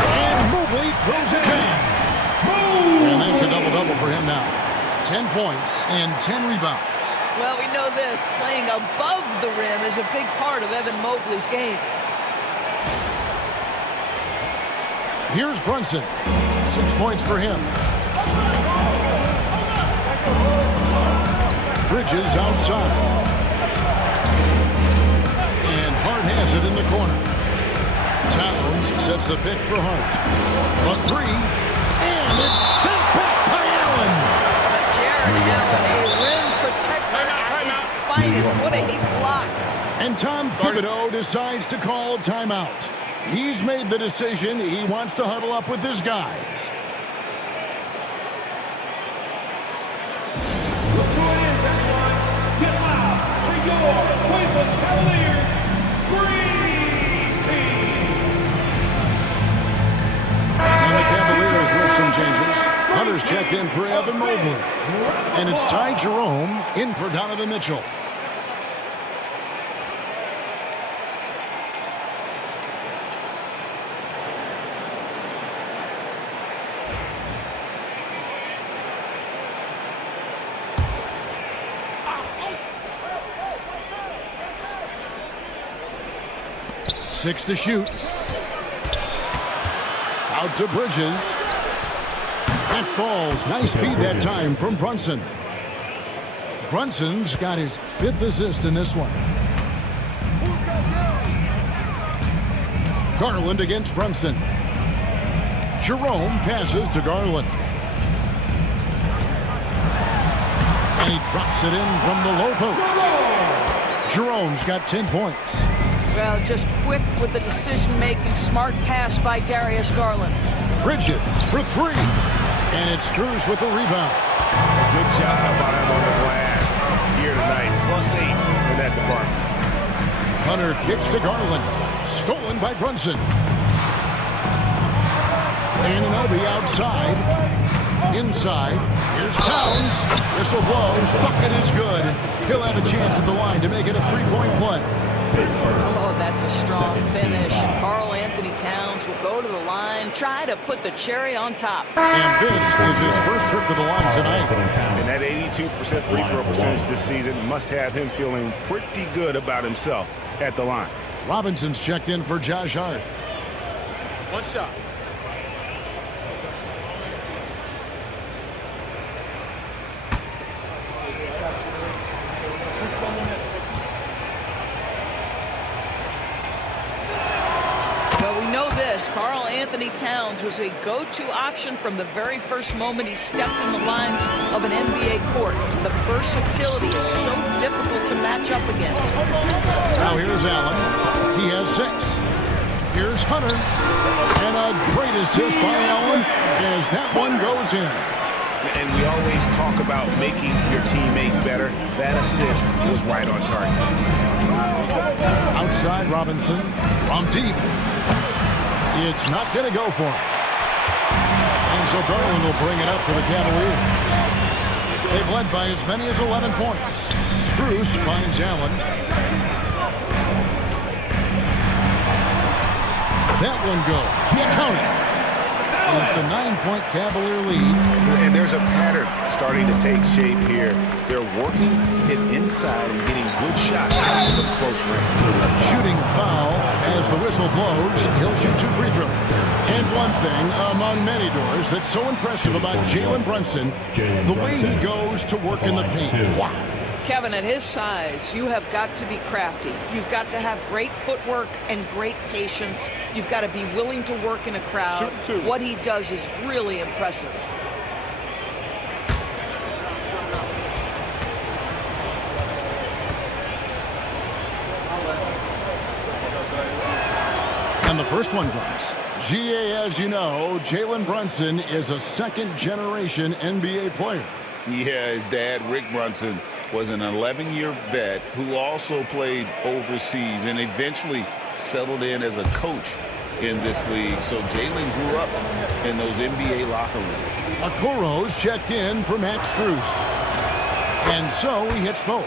And Mobley throws it down. And that's a double-double for him now. 10 points and 10 rebounds. Well, we know this. Playing above the rim is a big part of Evan Mobley's game. Here's Brunson. 6 points for him. Bridges outside. And Hart has it in the corner. Towns sets the pick for Hart. A three. And it's sent back by Allen. Jared Allen, a rim protector at its finest. What a block. And Tom Thibodeau decides to call timeout. He's made the decision. He wants to huddle up with his guys. Let's go in, everyone. Get loud for your Cleveland Cavaliers Dream Team. And the Cavaliers with some changes. Hunter's checked in for Evan Mobley. And it's Ty Jerome in for Donovan Mitchell. Six to shoot. Out to Bridges. That falls. Nice feed that time from Brunson. Brunson's got his 5th assist in this one. Garland against Brunson. Jerome passes to Garland. And he drops it in from the low post. Jerome's got 10 points. Well, just quick with the decision-making, smart pass by Darius Garland. Bridges for three. And it's Strus with the rebound. Good job by him on the glass here tonight. +8 in that department. Hunter kicks to Garland. Stolen by Brunson. Anunoby outside. Inside. Here's Towns. Whistle blows. Bucket is good. He'll have a chance at the line to make it a 3-point play. Oh, that's a strong finish. And Karl Anthony Towns will go to the line, try to put the cherry on top. And this is his first trip to the line tonight. And that 82% free throw percentage this season must have him feeling pretty good about himself at the line. Robinson's checked in for Josh Hart. One shot. Karl Anthony Towns was a go-to option from the very first moment he stepped in the lines of an NBA court. The versatility is so difficult to match up against. Now here's Allen. He has 6. Here's Hunter. And a great assist by Allen as that one goes in. And we always talk about making your teammate better. That assist was right on target. Outside Robinson from deep. It's not going to go for him. And so Garland will bring it up for the Cavaliers. They've led by as many as 11 points. Strus finds Allen. That one goes. Counting. And it's a 9-point Cavalier lead. And there's a pattern starting to take shape here. They're working it inside and getting good shots from close range. Shooting foul as the whistle blows. He'll shoot 2 free throws. And one thing among many, Doors, that's so impressive about Jalen Brunson, the way he goes to work in the paint. Wow. Kevin, at his size, you have got to be crafty. You've got to have great footwork and great patience. You've got to be willing to work in a crowd. What he does is really impressive. the first one drops. GA, as you know, Jalen Brunson is a second-generation NBA player. Yeah, his dad, Rick Brunson, was an 11-year vet who also played overseas and eventually settled in as a coach in this league. So Jalen grew up in those NBA locker rooms. Okoro's checked in for Max Strus. And so he hits both.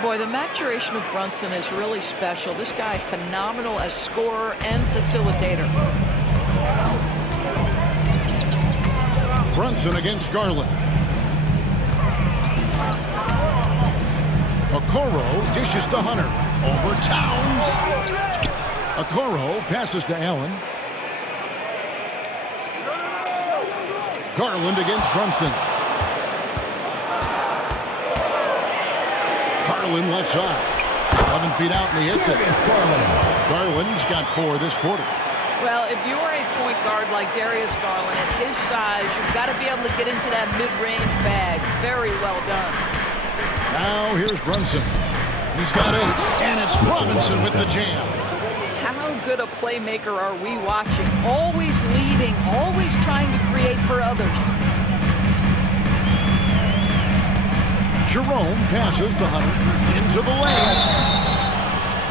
Boy, the maturation of Brunson is really special. This guy, phenomenal as scorer and facilitator. Brunson against Garland. Okoro dishes to Hunter. Over Towns. Okoro passes to Allen. Garland against Brunson. Garland left side. 11 feet out and he hits it. Garland's got 4 this quarter. Well, if you're a point guard like Darius Garland, at his size, you've got to be able to get into that mid-range bag. Very well done. Now here's Brunson. He's got 8, and it's Robinson with the jam. How good a playmaker are we watching? Always leading, always trying to create for others. Jerome passes to Hunter into the lane.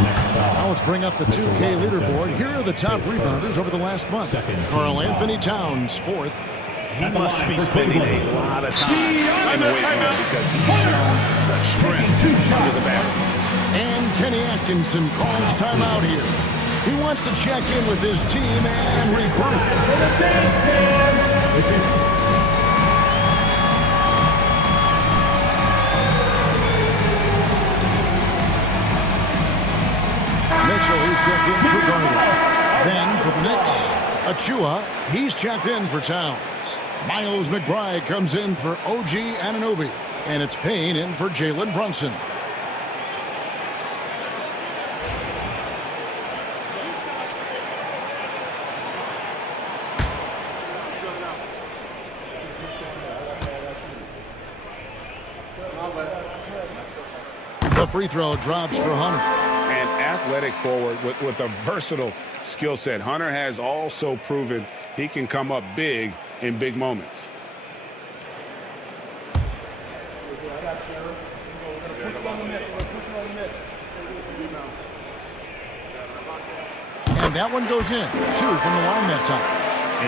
Now let's bring up the 2K leaderboard. Here are the top rebounders over the last month. Karl Anthony Towns, 4th. He must be spending a lot of time in the weight room because he's shown such strength under the basket. And Kenny Atkinson calls timeout here. He wants to check in with his team and regroup. Mitchell, he's checked in for Garland. Then for the Knicks, Achua, he's checked in for Towns. Miles McBride comes in for OG Anunoby. And it's Payne in for Jalen Brunson. The free throw drops for Hunter. An athletic forward with a versatile skill set. Hunter has also proven he can come up big in big moments. And that one goes in. 2 from the line that time.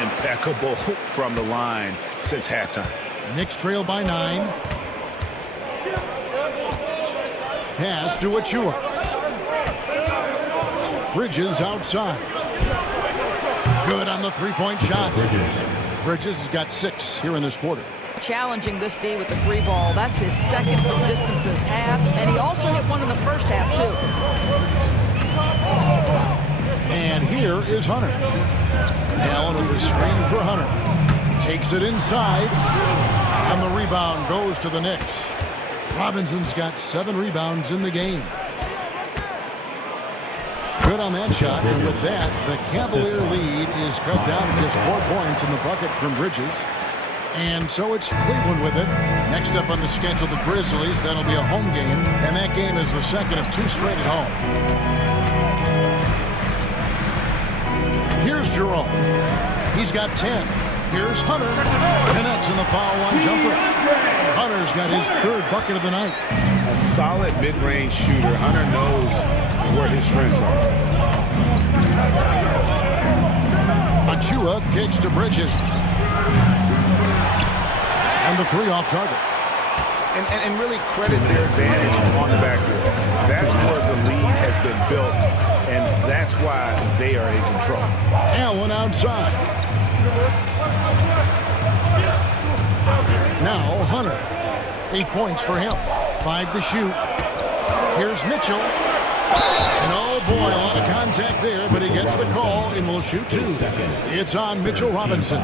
Impeccable from the line since halftime. Knicks trail by 9. Pass to Achua. Bridges outside. Good on the three-point shot. Bridges has got 6 here in this quarter. Challenging this D with the 3 ball. That's his second from distance this half. And he also hit one in the first half, too. And here is Hunter. Allen with the screen for Hunter. Takes it inside. And the rebound goes to the Knicks. Robinson's got 7 rebounds in the game. Good on that shot, and with that, the Cavalier lead is cut down to just 4 points in the bucket from Bridges. And so it's Cleveland with it. Next up on the schedule, the Grizzlies. That'll be a home game, and that game is the second of 2 straight at home. Here's Jerome. He's got 10. Here's Hunter. Connects in the foul line jumper. Hunter's got his 3rd bucket of the night. A solid mid-range shooter. Hunter knows where his strengths are. Achua kicks to Bridges. And the 3 off target. And really credit their advantage on the backboard. That's where the lead has been built, and that's why they are in control. Allen outside. Now Hunter. 8 points for him. 5 to shoot. Here's Mitchell. And oh boy, a lot of contact there, but he gets the call and will shoot 2. It's on Mitchell Robinson.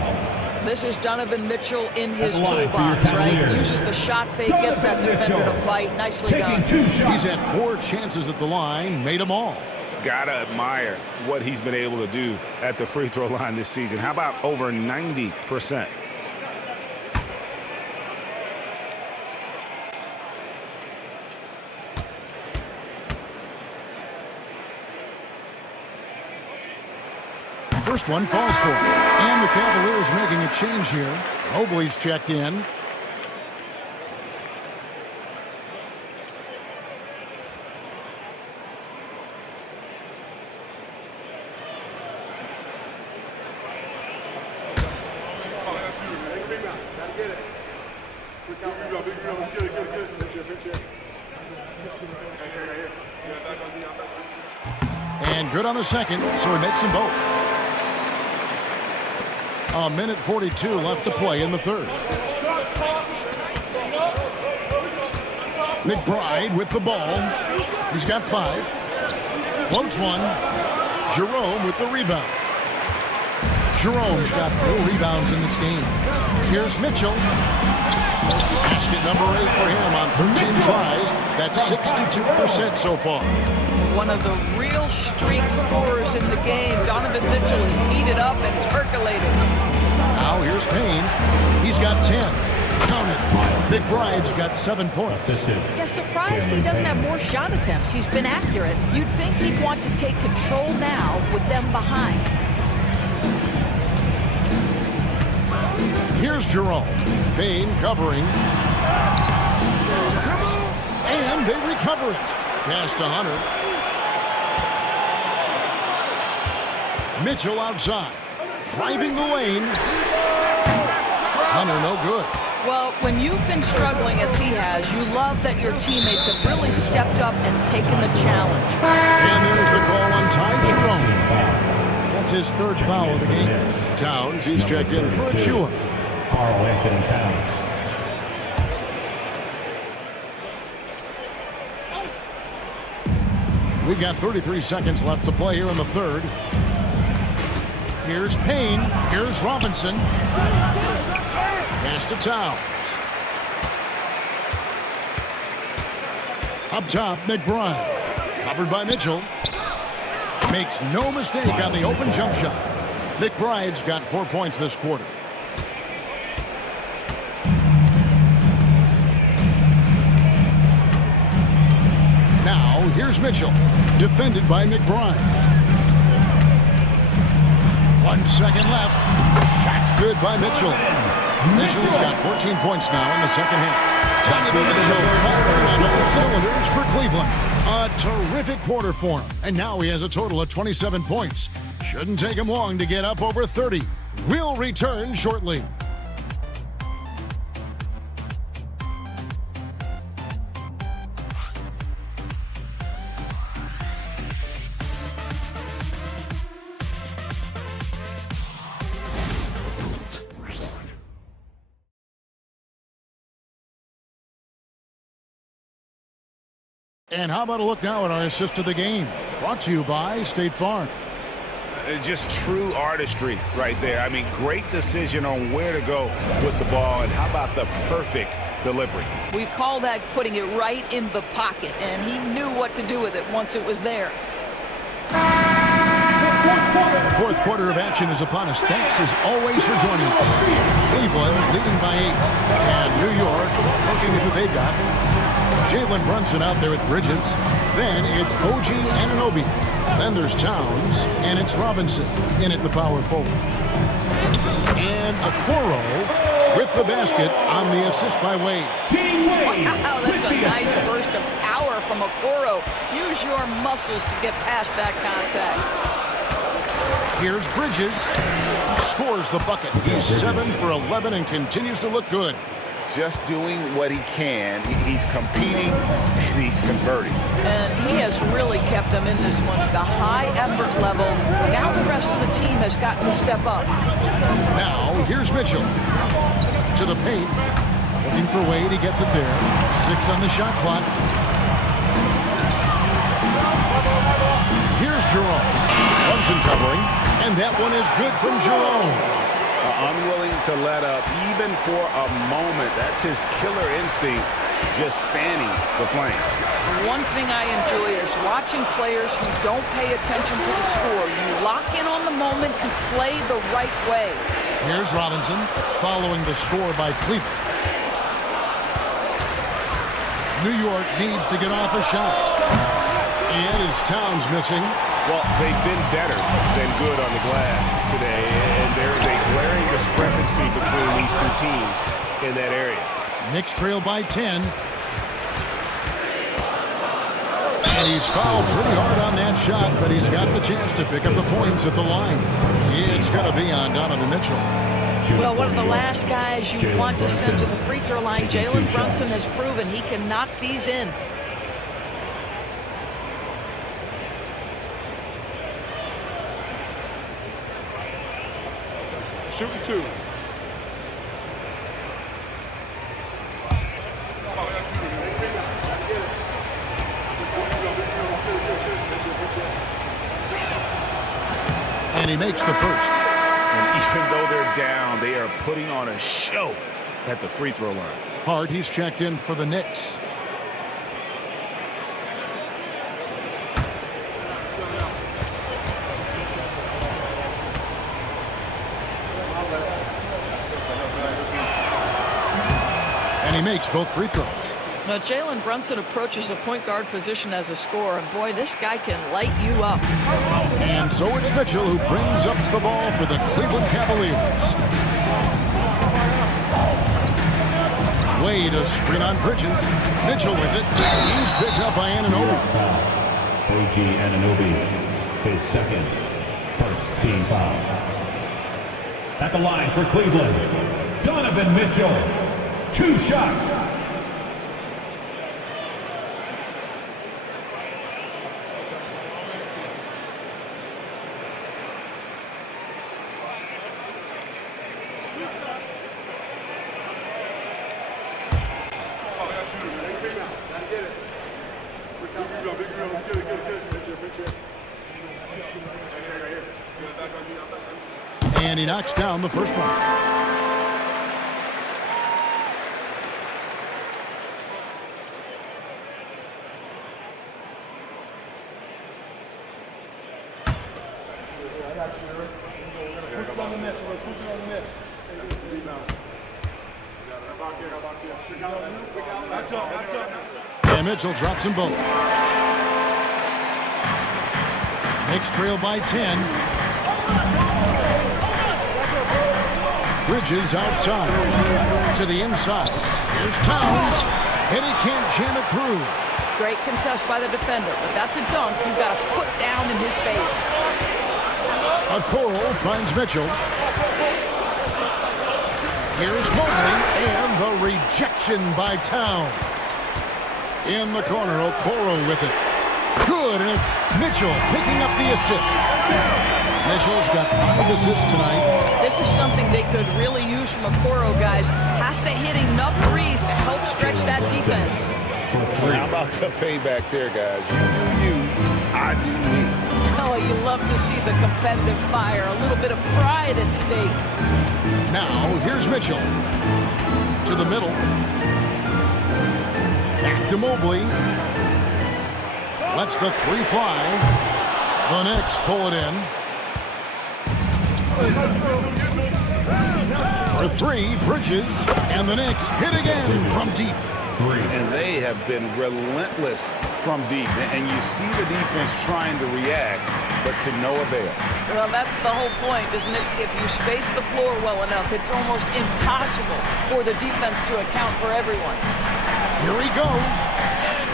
This is Donovan Mitchell in his toolbox, right? Uses the shot fake, gets that defender to bite. Nicely done. He's had 4 chances at the line, made them all. Gotta admire what he's been able to do at the free throw line this season. How about over 90%? first one falls for it. And the Cavaliers making a change here. Mobley's checked in. And good on the second, so he makes them both. A minute 42 left to play in the third. McBride with the ball. He's got 5. Floats one. Jerome with the rebound. Jerome's got 4 rebounds in this game. Here's Mitchell. Basket number 8 for him on 13 tries. That's 62% so far. One of the real streak scorers in the game. Donovan Mitchell is heated up and percolated. Now here's Payne. He's got 10. Count it. McBride's got 7 points. Yeah, surprised he doesn't have more shot attempts. He's been accurate. You'd think he'd want to take control now with them behind. Here's Jerome. Payne covering. And they recover it. Pass to Hunter. Mitchell outside. Driving the lane. Hunter no good. Well, when you've been struggling as he has, you love that your teammates have really stepped up and taken the challenge. And there's the call on Ty Jerome. That's his 3rd foul of the game. Towns, he's checked in for a chew-up. Carl Anthony Towns. We've got 33 seconds left to play here in the third. Here's Payne. Here's Robinson. Pass to Towns. Up top, McBride. Covered by Mitchell. Makes no mistake on the open jump shot. McBride's got 4 points this quarter. Now, here's Mitchell. Defended by McBride. 1 second left. Shot's good by Mitchell. Mitchell's got 14 points now in the second half. Donovan Mitchell firing on all cylinders for Cleveland. A terrific quarter for him. And now he has a total of 27 points. Shouldn't take him long to get up over 30. We'll return shortly. And how about a look now at our assist of the game? Brought to you by State Farm. Just true artistry right there. I mean, great decision on where to go with the ball, and how about the perfect delivery? We call that putting it right in the pocket, and he knew what to do with it once it was there. Fourth quarter of action is upon us. Thanks as always for joining us. Cleveland leading by 8. And New York looking at who they've got. Jalen Brunson out there with Bridges. Then it's OG Anunoby. Then there's Towns. And it's Robinson in at the power forward. And Okoro with the basket on the assist by Wade. Wow, that's a nice burst of power from Okoro. Use your muscles to get past that contact. Here's Bridges. Scores the bucket. He's 7 for 11 and continues to look good. Just doing what he can. He's competing and he's converting. And he has really kept them in this one. The high effort level. Now the rest of the team has got to step up. Now here's Mitchell. To the paint. Looking for Wade. He gets it there. 6 on the shot clock. Here's Jerome. Brunson covering. And that one is good from Jerome. Unwilling to let up even for a moment. That's his killer instinct, just fanning the flame. One thing I enjoy is watching players who don't pay attention to the score. You lock in on the moment and play the right way. Here's Robinson following the score by Cleveland. New York needs to get off a shot. And it's Towns missing. Well, they've been better than good on the glass today, and there is a glaring discrepancy between these two teams in that area. Knicks trail by 10. And he's fouled pretty hard on that shot, but he's got the chance to pick up the points at the line. It's going to be on Donovan Mitchell. Well, one of the last guys you want to send to the free throw line, Jalen Brunson has proven he can knock these in. Shooting 2. And he makes the first. And even though they're down, they are putting on a show at the free throw line. Hart, he's checked in for the Knicks. And he makes both free throws. Now, Jalen Brunson approaches a point guard position as a scorer, and boy, this guy can light you up. And so it's Mitchell who brings up the ball for the Cleveland Cavaliers. Wade a screen on Bridges. Mitchell with it. He's picked up by Anunoby. OG Anunoby, his second, first team foul. At the line for Cleveland, Donovan Mitchell. 2 shots. And he knocks down the first one. And Mitchell drops them both. Knicks trail by 10. Bridges outside. To the inside. Here's Towns. And he can't jam it through. Great contest by the defender, but that's a dunk you've got to put down in his face. Okoro finds Mitchell. Here's Mobley, and the rejection by Towns. In the corner, Okoro with it. Good, and it's Mitchell picking up the assist. Mitchell's got 5 assists tonight. This is something they could really use from Okoro, guys. Has to hit enough threes to help stretch that defense. How about the payback there, guys? You do you, I do me. Oh, you love to see the competitive fire. A little bit of pride at stake. Now, here's Mitchell. To the middle. Back to Mobley. Lets the 3 fly. The Knicks pull it in. For 3, Bridges. And the Knicks hit again from deep. And they have been relentless from deep. And you see the defense trying to react, but to no avail. Well, that's the whole point, isn't it? If you space the floor well enough, it's almost impossible for the defense to account for everyone. Here he goes.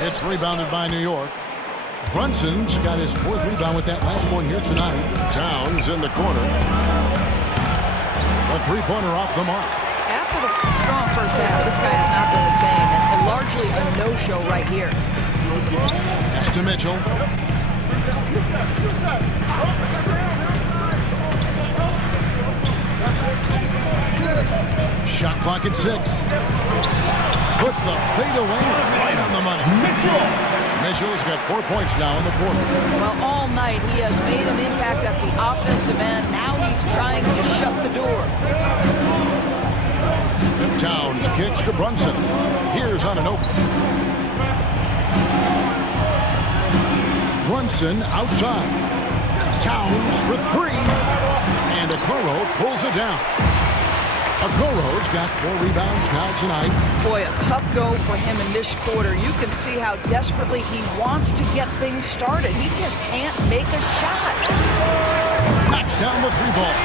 It's rebounded by New York. Brunson's got his 4th rebound with that last one here tonight. Towns in the corner. A 3-pointer off the mark. After the strong first half, this guy has not been the same, and largely a no-show right here. Pass to Mitchell. Shot clock at 6. Puts the fade away right on the money. Mitchell's got 4 points now in the quarter. Well, all night he has made an impact at the offensive end. Now he's trying to shut the door. Towns kicks to Brunson. Here's Anunoby. Brunson outside. Towns for 3. And Okoro pulls it down. Okoro's got 4 rebounds now tonight. Boy, a tough go for him in this quarter. You can see how desperately he wants to get things started. He just can't make a shot. Knocks down the 3-ball.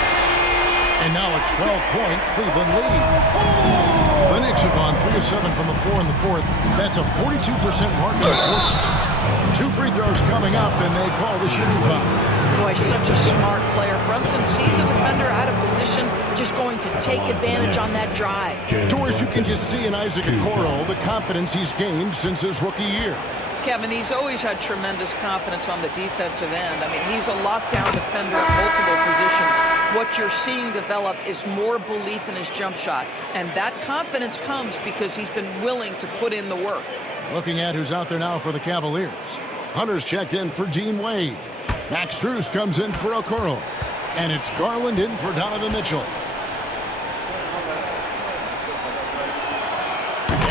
And now a 12-point Cleveland lead. The Knicks have gone 3 of 7 from the floor in the fourth. That's a 42% mark in the fourth. 2 free throws coming up, and they call the shooting foul. Boy, such a smart player. Brunson sees a defender out of position, just going to take advantage on that drive. Doris, you can just see in Isaac Okoro the confidence he's gained since his rookie year. Kevin, he's always had tremendous confidence on the defensive end. I mean, he's a lockdown defender at multiple positions. What you're seeing develop is more belief in his jump shot. And that confidence comes because he's been willing to put in the work. Looking at who's out there now for the Cavaliers. Hunter's checked in for Dean Wade. Max Strus comes in for Okoro. And it's Garland in for Donovan Mitchell.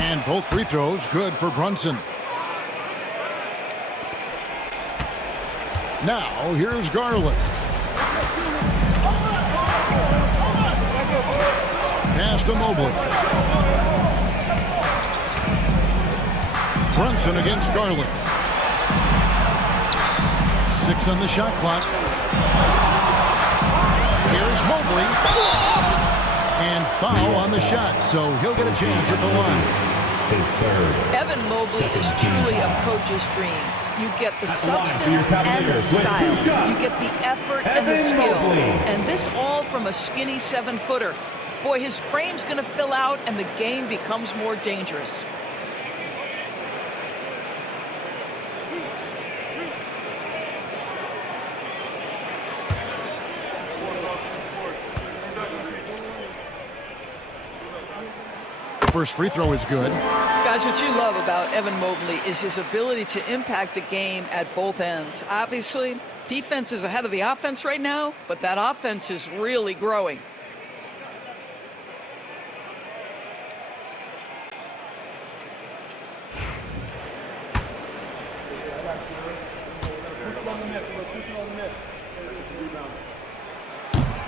And both free throws good for Brunson. Now, here's Garland. Pass to Mobley. Brunson against Garland. 6 on the shot clock. Here's Mobley. And foul on the shot, so he'll get a chance at the line. Evan Mobley is truly a coach's dream. You get the substance and the style. You get the effort and the skill. And this all from a skinny 7-footer. Boy, his frame's going to fill out and the game becomes more dangerous. First free throw is good. Guys, what you love about Evan Mobley is his ability to impact the game at both ends. Obviously, defense is ahead of the offense right now, but that offense is really growing.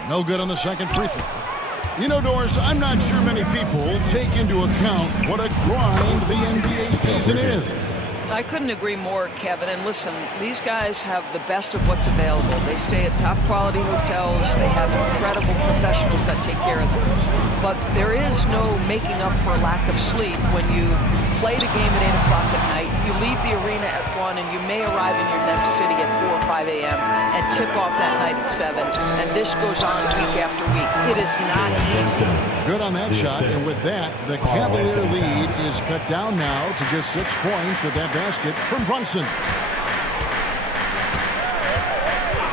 No good on the second free throw. You know, Doris, I'm not sure many people take into account what a grind the NBA season is. I couldn't agree more, Kevin. And listen, these guys have the best of what's available. They stay at top quality hotels. They have incredible professionals that take care of them. But there is no making up for lack of sleep when you've played a game at 8 o'clock at night. You leave the arena at 1, and you may arrive in your next city at 4 or 5 a.m. and tip off that night at 7. And this goes on week after week. It is not easy. Good on that shot, and with that, the Cavalier lead is cut down now to just 6 points with that basket from Brunson.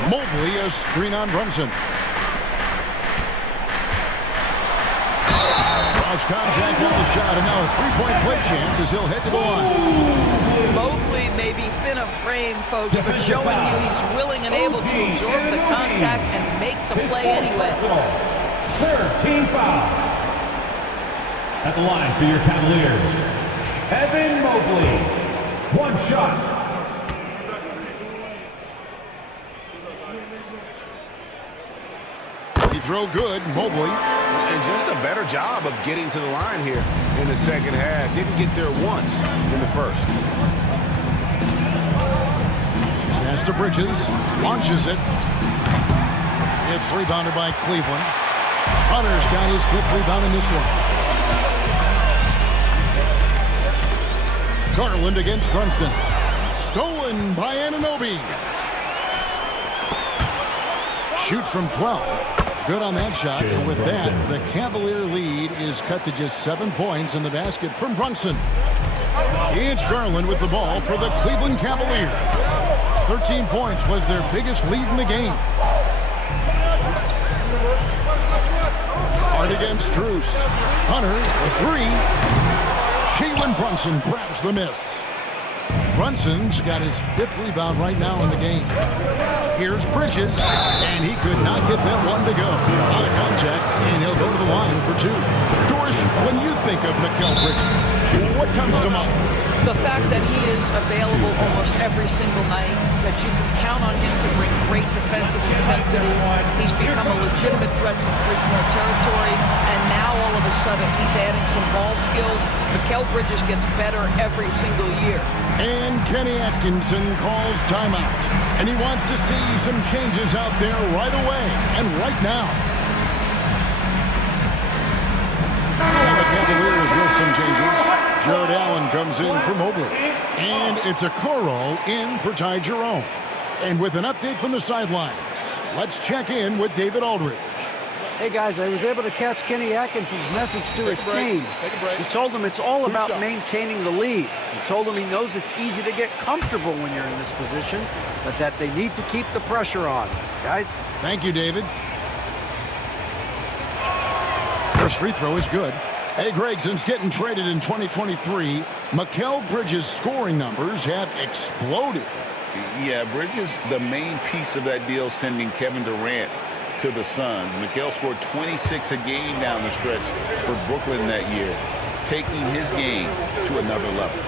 Mobley, a screen on Brunson. Lost contact on the shot, and now a 3-point play chance as he'll head to the line. Mobley may be thin of frame, folks, but showing you he's willing and able to absorb the contact and make the play anyway. Third team foul. At the line for your Cavaliers, Evan Mobley. 1 shot. He throw good, Mobley. And just a better job of getting to the line here in the second half. Didn't get there once in the first. Pass to Bridges. Launches it. It's rebounded by Cleveland. Hunter's got his 5th rebound in this one. Garland against Brunson. Stolen by Anunoby. Shoots from 12. Good on that shot, and with that, the Cavalier lead is cut to just 7 points in the basket from Brunson. It's Garland with the ball for the Cleveland Cavaliers. 13 points was their biggest lead in the game. Hard against Strus. Hunter, the 3. Jalen Brunson grabs the miss. Brunson's got his 5th rebound right now in the game. Here's Bridges, and he could not get that one to go. Out of contact, and he'll go to the line for 2. Doris, when you think of Mikal Bridges, What comes to mind? The fact that he is available almost every single night, that you can count on him to bring great defensive intensity. He's become a legitimate threat from three-point territory, and now all of a sudden he's adding some ball skills. Mikal Bridges gets better every single year. And Kenny Atkinson calls timeout. And he wants to see some changes out there right away and right now. And the Cavaliers with some changes. Jared Allen comes in for Mobley. And it's a Okoro in for Ty Jerome. And with an update from the sidelines, let's check in with David Aldridge. Hey, guys, I was able to catch Kenny Atkinson's message to his team. He told them it's all about maintaining the lead. He told them he knows it's easy to get comfortable when you're in this position, but that they need to keep the pressure on. Guys? Thank you, David. First free throw is good. Hey, Greg, since getting traded in 2023, Mikal Bridges' scoring numbers have exploded. Yeah, Bridges, the main piece of that deal, sending Kevin Durant to the Suns. Mikal scored 26 a game down the stretch for Brooklyn that year, taking his game to another level.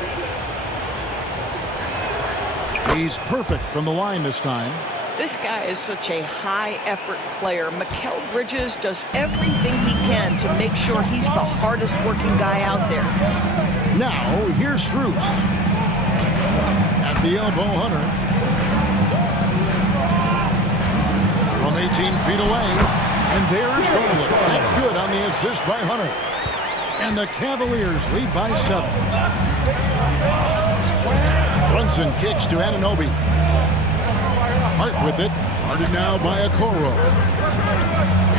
He's perfect from the line this time. This guy is such a high-effort player. Mikal Bridges does everything he can to make sure he's the hardest-working guy out there. Now, here's Strus. At the elbow, Hunter. From 18 feet away. And there's Garland. That's good on the assist by Hunter. And the Cavaliers lead by 7. Brunson kicks to Anunoby. Hart with it. Guarded now by Okoro.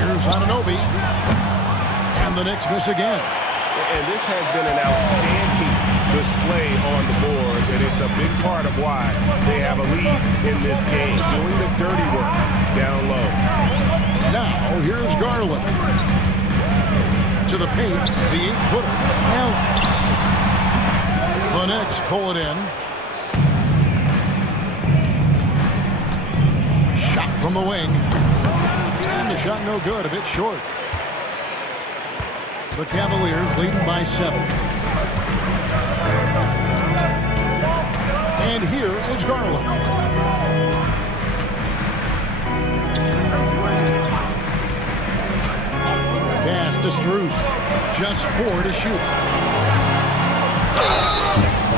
Here's Anunoby. And the Knicks miss again. And this has been an outstanding display on the boards, and it's a big part of why they have a lead in this game, doing the dirty work down low. Now, here's Garland. To the paint, the 8-footer. The Knicks pull it in. Shot from the wing. And the shot no good, a bit short. The Cavaliers leading by 7. And here is Garland. Pass to Strus. Just 4 to shoot.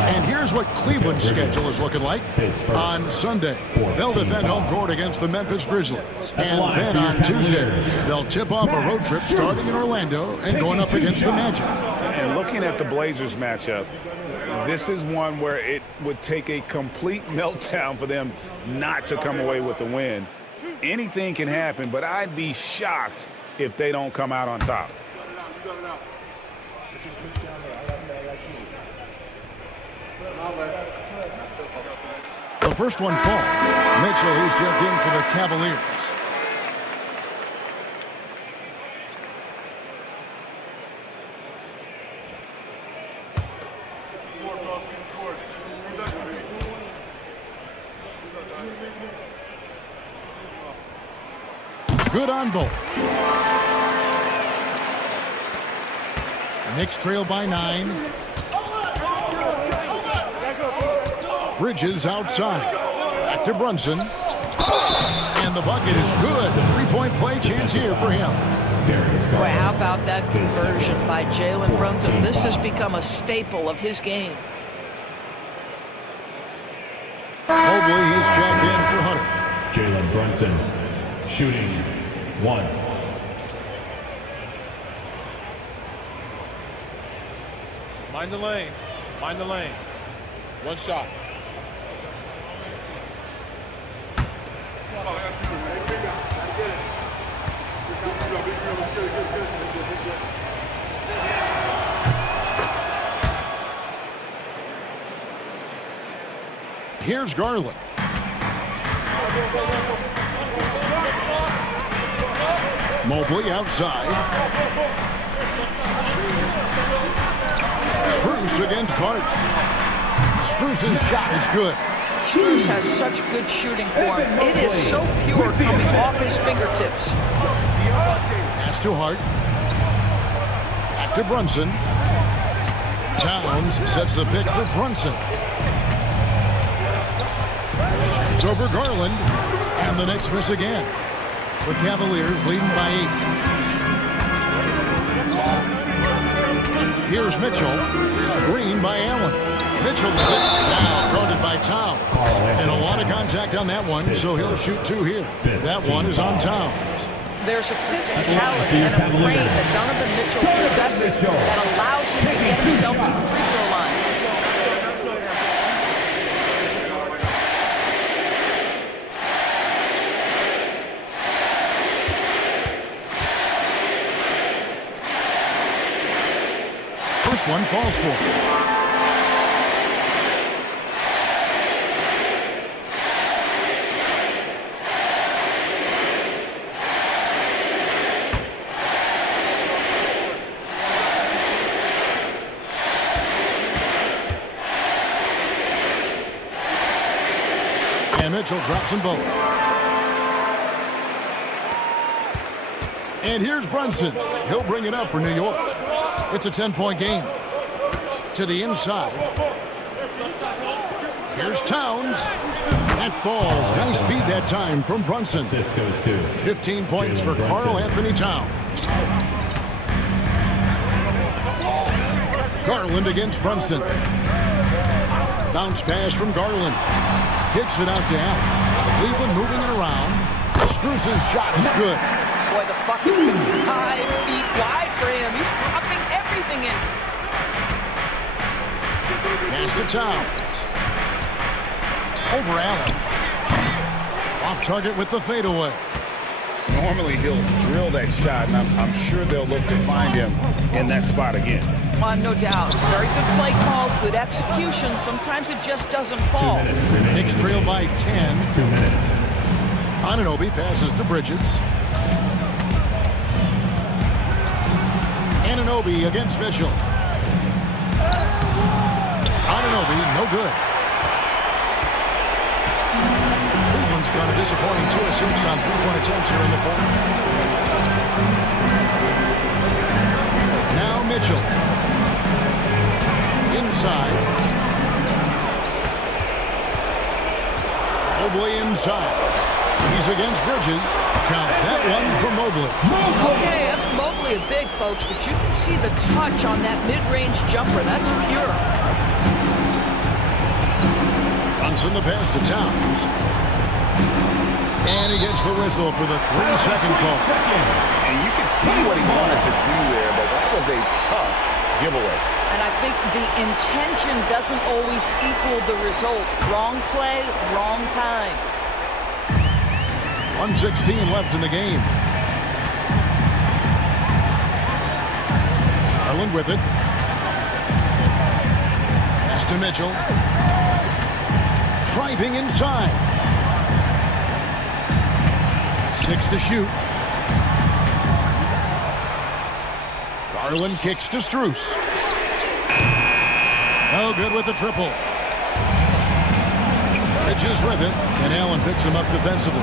And here's what Cleveland's schedule is looking like. On Sunday, they'll defend home court against the Memphis Grizzlies. And then on Tuesday, they'll tip off a road trip starting in Orlando and going up against the Magic. And looking at the Blazers matchup, this is one where it would take a complete meltdown for them not to come away with the win. Anything can happen, but I'd be shocked if they don't come out on top. The first one falls. Mitchell, who's checked in for the Cavaliers. Good on both. Knicks trail by 9. Bridges outside. Back to Brunson. And the bucket is good. A three-point play chance here for him. Boy, how about that conversion by Jalen Brunson? This has become a staple of his game. Mobley, he's checked in for Hunter. Jalen Brunson shooting 1. Mind the lanes. Mind the lanes. One shot. Here's Garland. Mobley outside. Strus against Hart. Strus's shot is good. Strus has such good shooting form. It is so pure coming off his fingertips. Pass to Hart. Back to Brunson. Towns Towns sets the pick for Brunson. It's over Garland, and the Knicks miss again. The Cavaliers leading by 8. Here's Mitchell. Screen by Allen. Mitchell now guarded by Towns. And a lot of contact on that one, so he'll shoot 2 here. That one is on Towns. There's a physicality and a frame that Donovan Mitchell possesses that allows him to get himself to the free throw line. First one falls for him. And Mitchell drops them both. And here's Brunson. He'll bring it up for New York. It's a 10-point game. To the inside. Here's Towns. That falls. Nice speed that time from Brunson. 15 points for Karl Anthony Towns. Garland against Brunson. Bounce pass from Garland. Kicks it out to Allen. Cleveland moving it around. Struce's shot is good. Boy, the bucket's been 5 feet wide for him. He's dropping everything in. Pass to Towns. Over Allen. Off target with the fadeaway. Normally he'll drill that shot, and I'm sure they'll look to find him in that spot again. No doubt. Very good play call, good execution. Sometimes it just doesn't fall. 2 minutes. Knicks trail by 10. 2 minutes. Anunoby passes to Bridges. Anunoby against Mitchell. Anunoby, no good. Cleveland's got a disappointing 2 of 6 on 3-point attempts here in the fourth. Now Mitchell. Inside. Mobley inside. He's against Bridges. Count that one for Mobley. Okay, Evan Mobley is big, folks, but you can see the touch on that mid-range jumper. That's pure. Brunson the pass to Towns. And he gets the whistle for the 3-second call. And you can see what he wanted to do there, but that was a tough giveaway. And I think the intention doesn't always equal the result. Wrong play, wrong time. 1:16 left in the game. Garland with it. Pass to Mitchell. Driving inside. 6 to shoot. Garland kicks to Struce. No good with the triple. Bridges with it, and Allen picks him up defensively.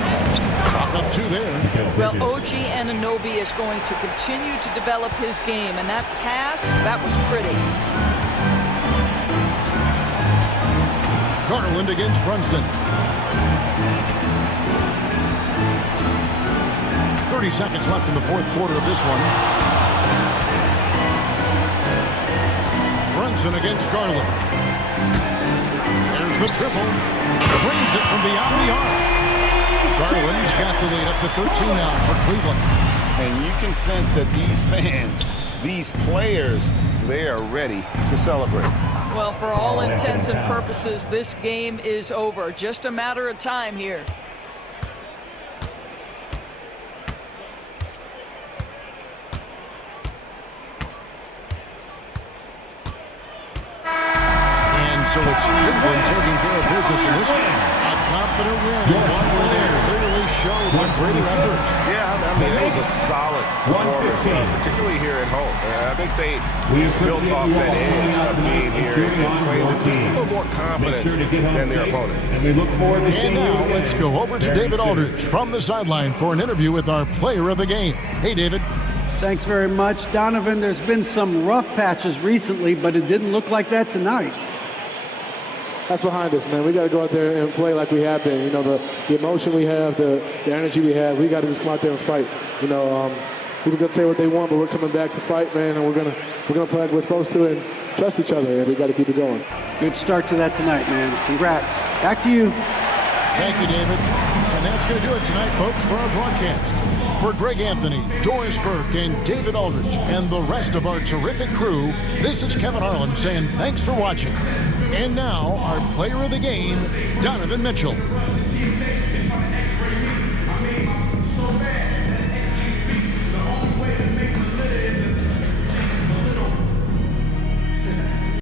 Chalk up 2 there. Well, OG Anunoby is going to continue to develop his game, and that pass, that was pretty. Garland against Brunson. 30 seconds left in the fourth quarter of this one. Brunson against Garland. There's the triple. Brings it from beyond the arc. Garland's got the lead up to 13 now for Cleveland. And you can sense that these fans, these players, they are ready to celebrate. Well, for all intents and purposes, this game is over. Just a matter of time here. So it's Cleveland taking care of business in this one. A confident win, and one where they clearly showed the greater effort. Yeah, I mean, it was a solid performance, particularly here at home. I think they built off that edge of being here and playing with just a little more confidence than their opponent. And we look forward to seeing And you now again. let's go over to David Aldridge from the sideline for an interview with our player of the game. Hey, David. Thanks very much. Donovan, there's been some rough patches recently, but it didn't look like that tonight. That's behind us, man. We got to go out there and play like we have been. You know, the emotion we have, the energy we have, we got to just come out there and fight. You know, people can say what they want, but we're coming back to fight, man, and we're gonna play like we're supposed to and trust each other, and we got to keep it going. Good start to that tonight, man. Congrats. Back to you. Thank you, David. And that's going to do it tonight, folks, for our broadcast. For Greg Anthony, Doris Burke, and David Aldridge, and the rest of our terrific crew, this is Kevin Harlan saying thanks for watching. And now, our player of the game, Donovan Mitchell.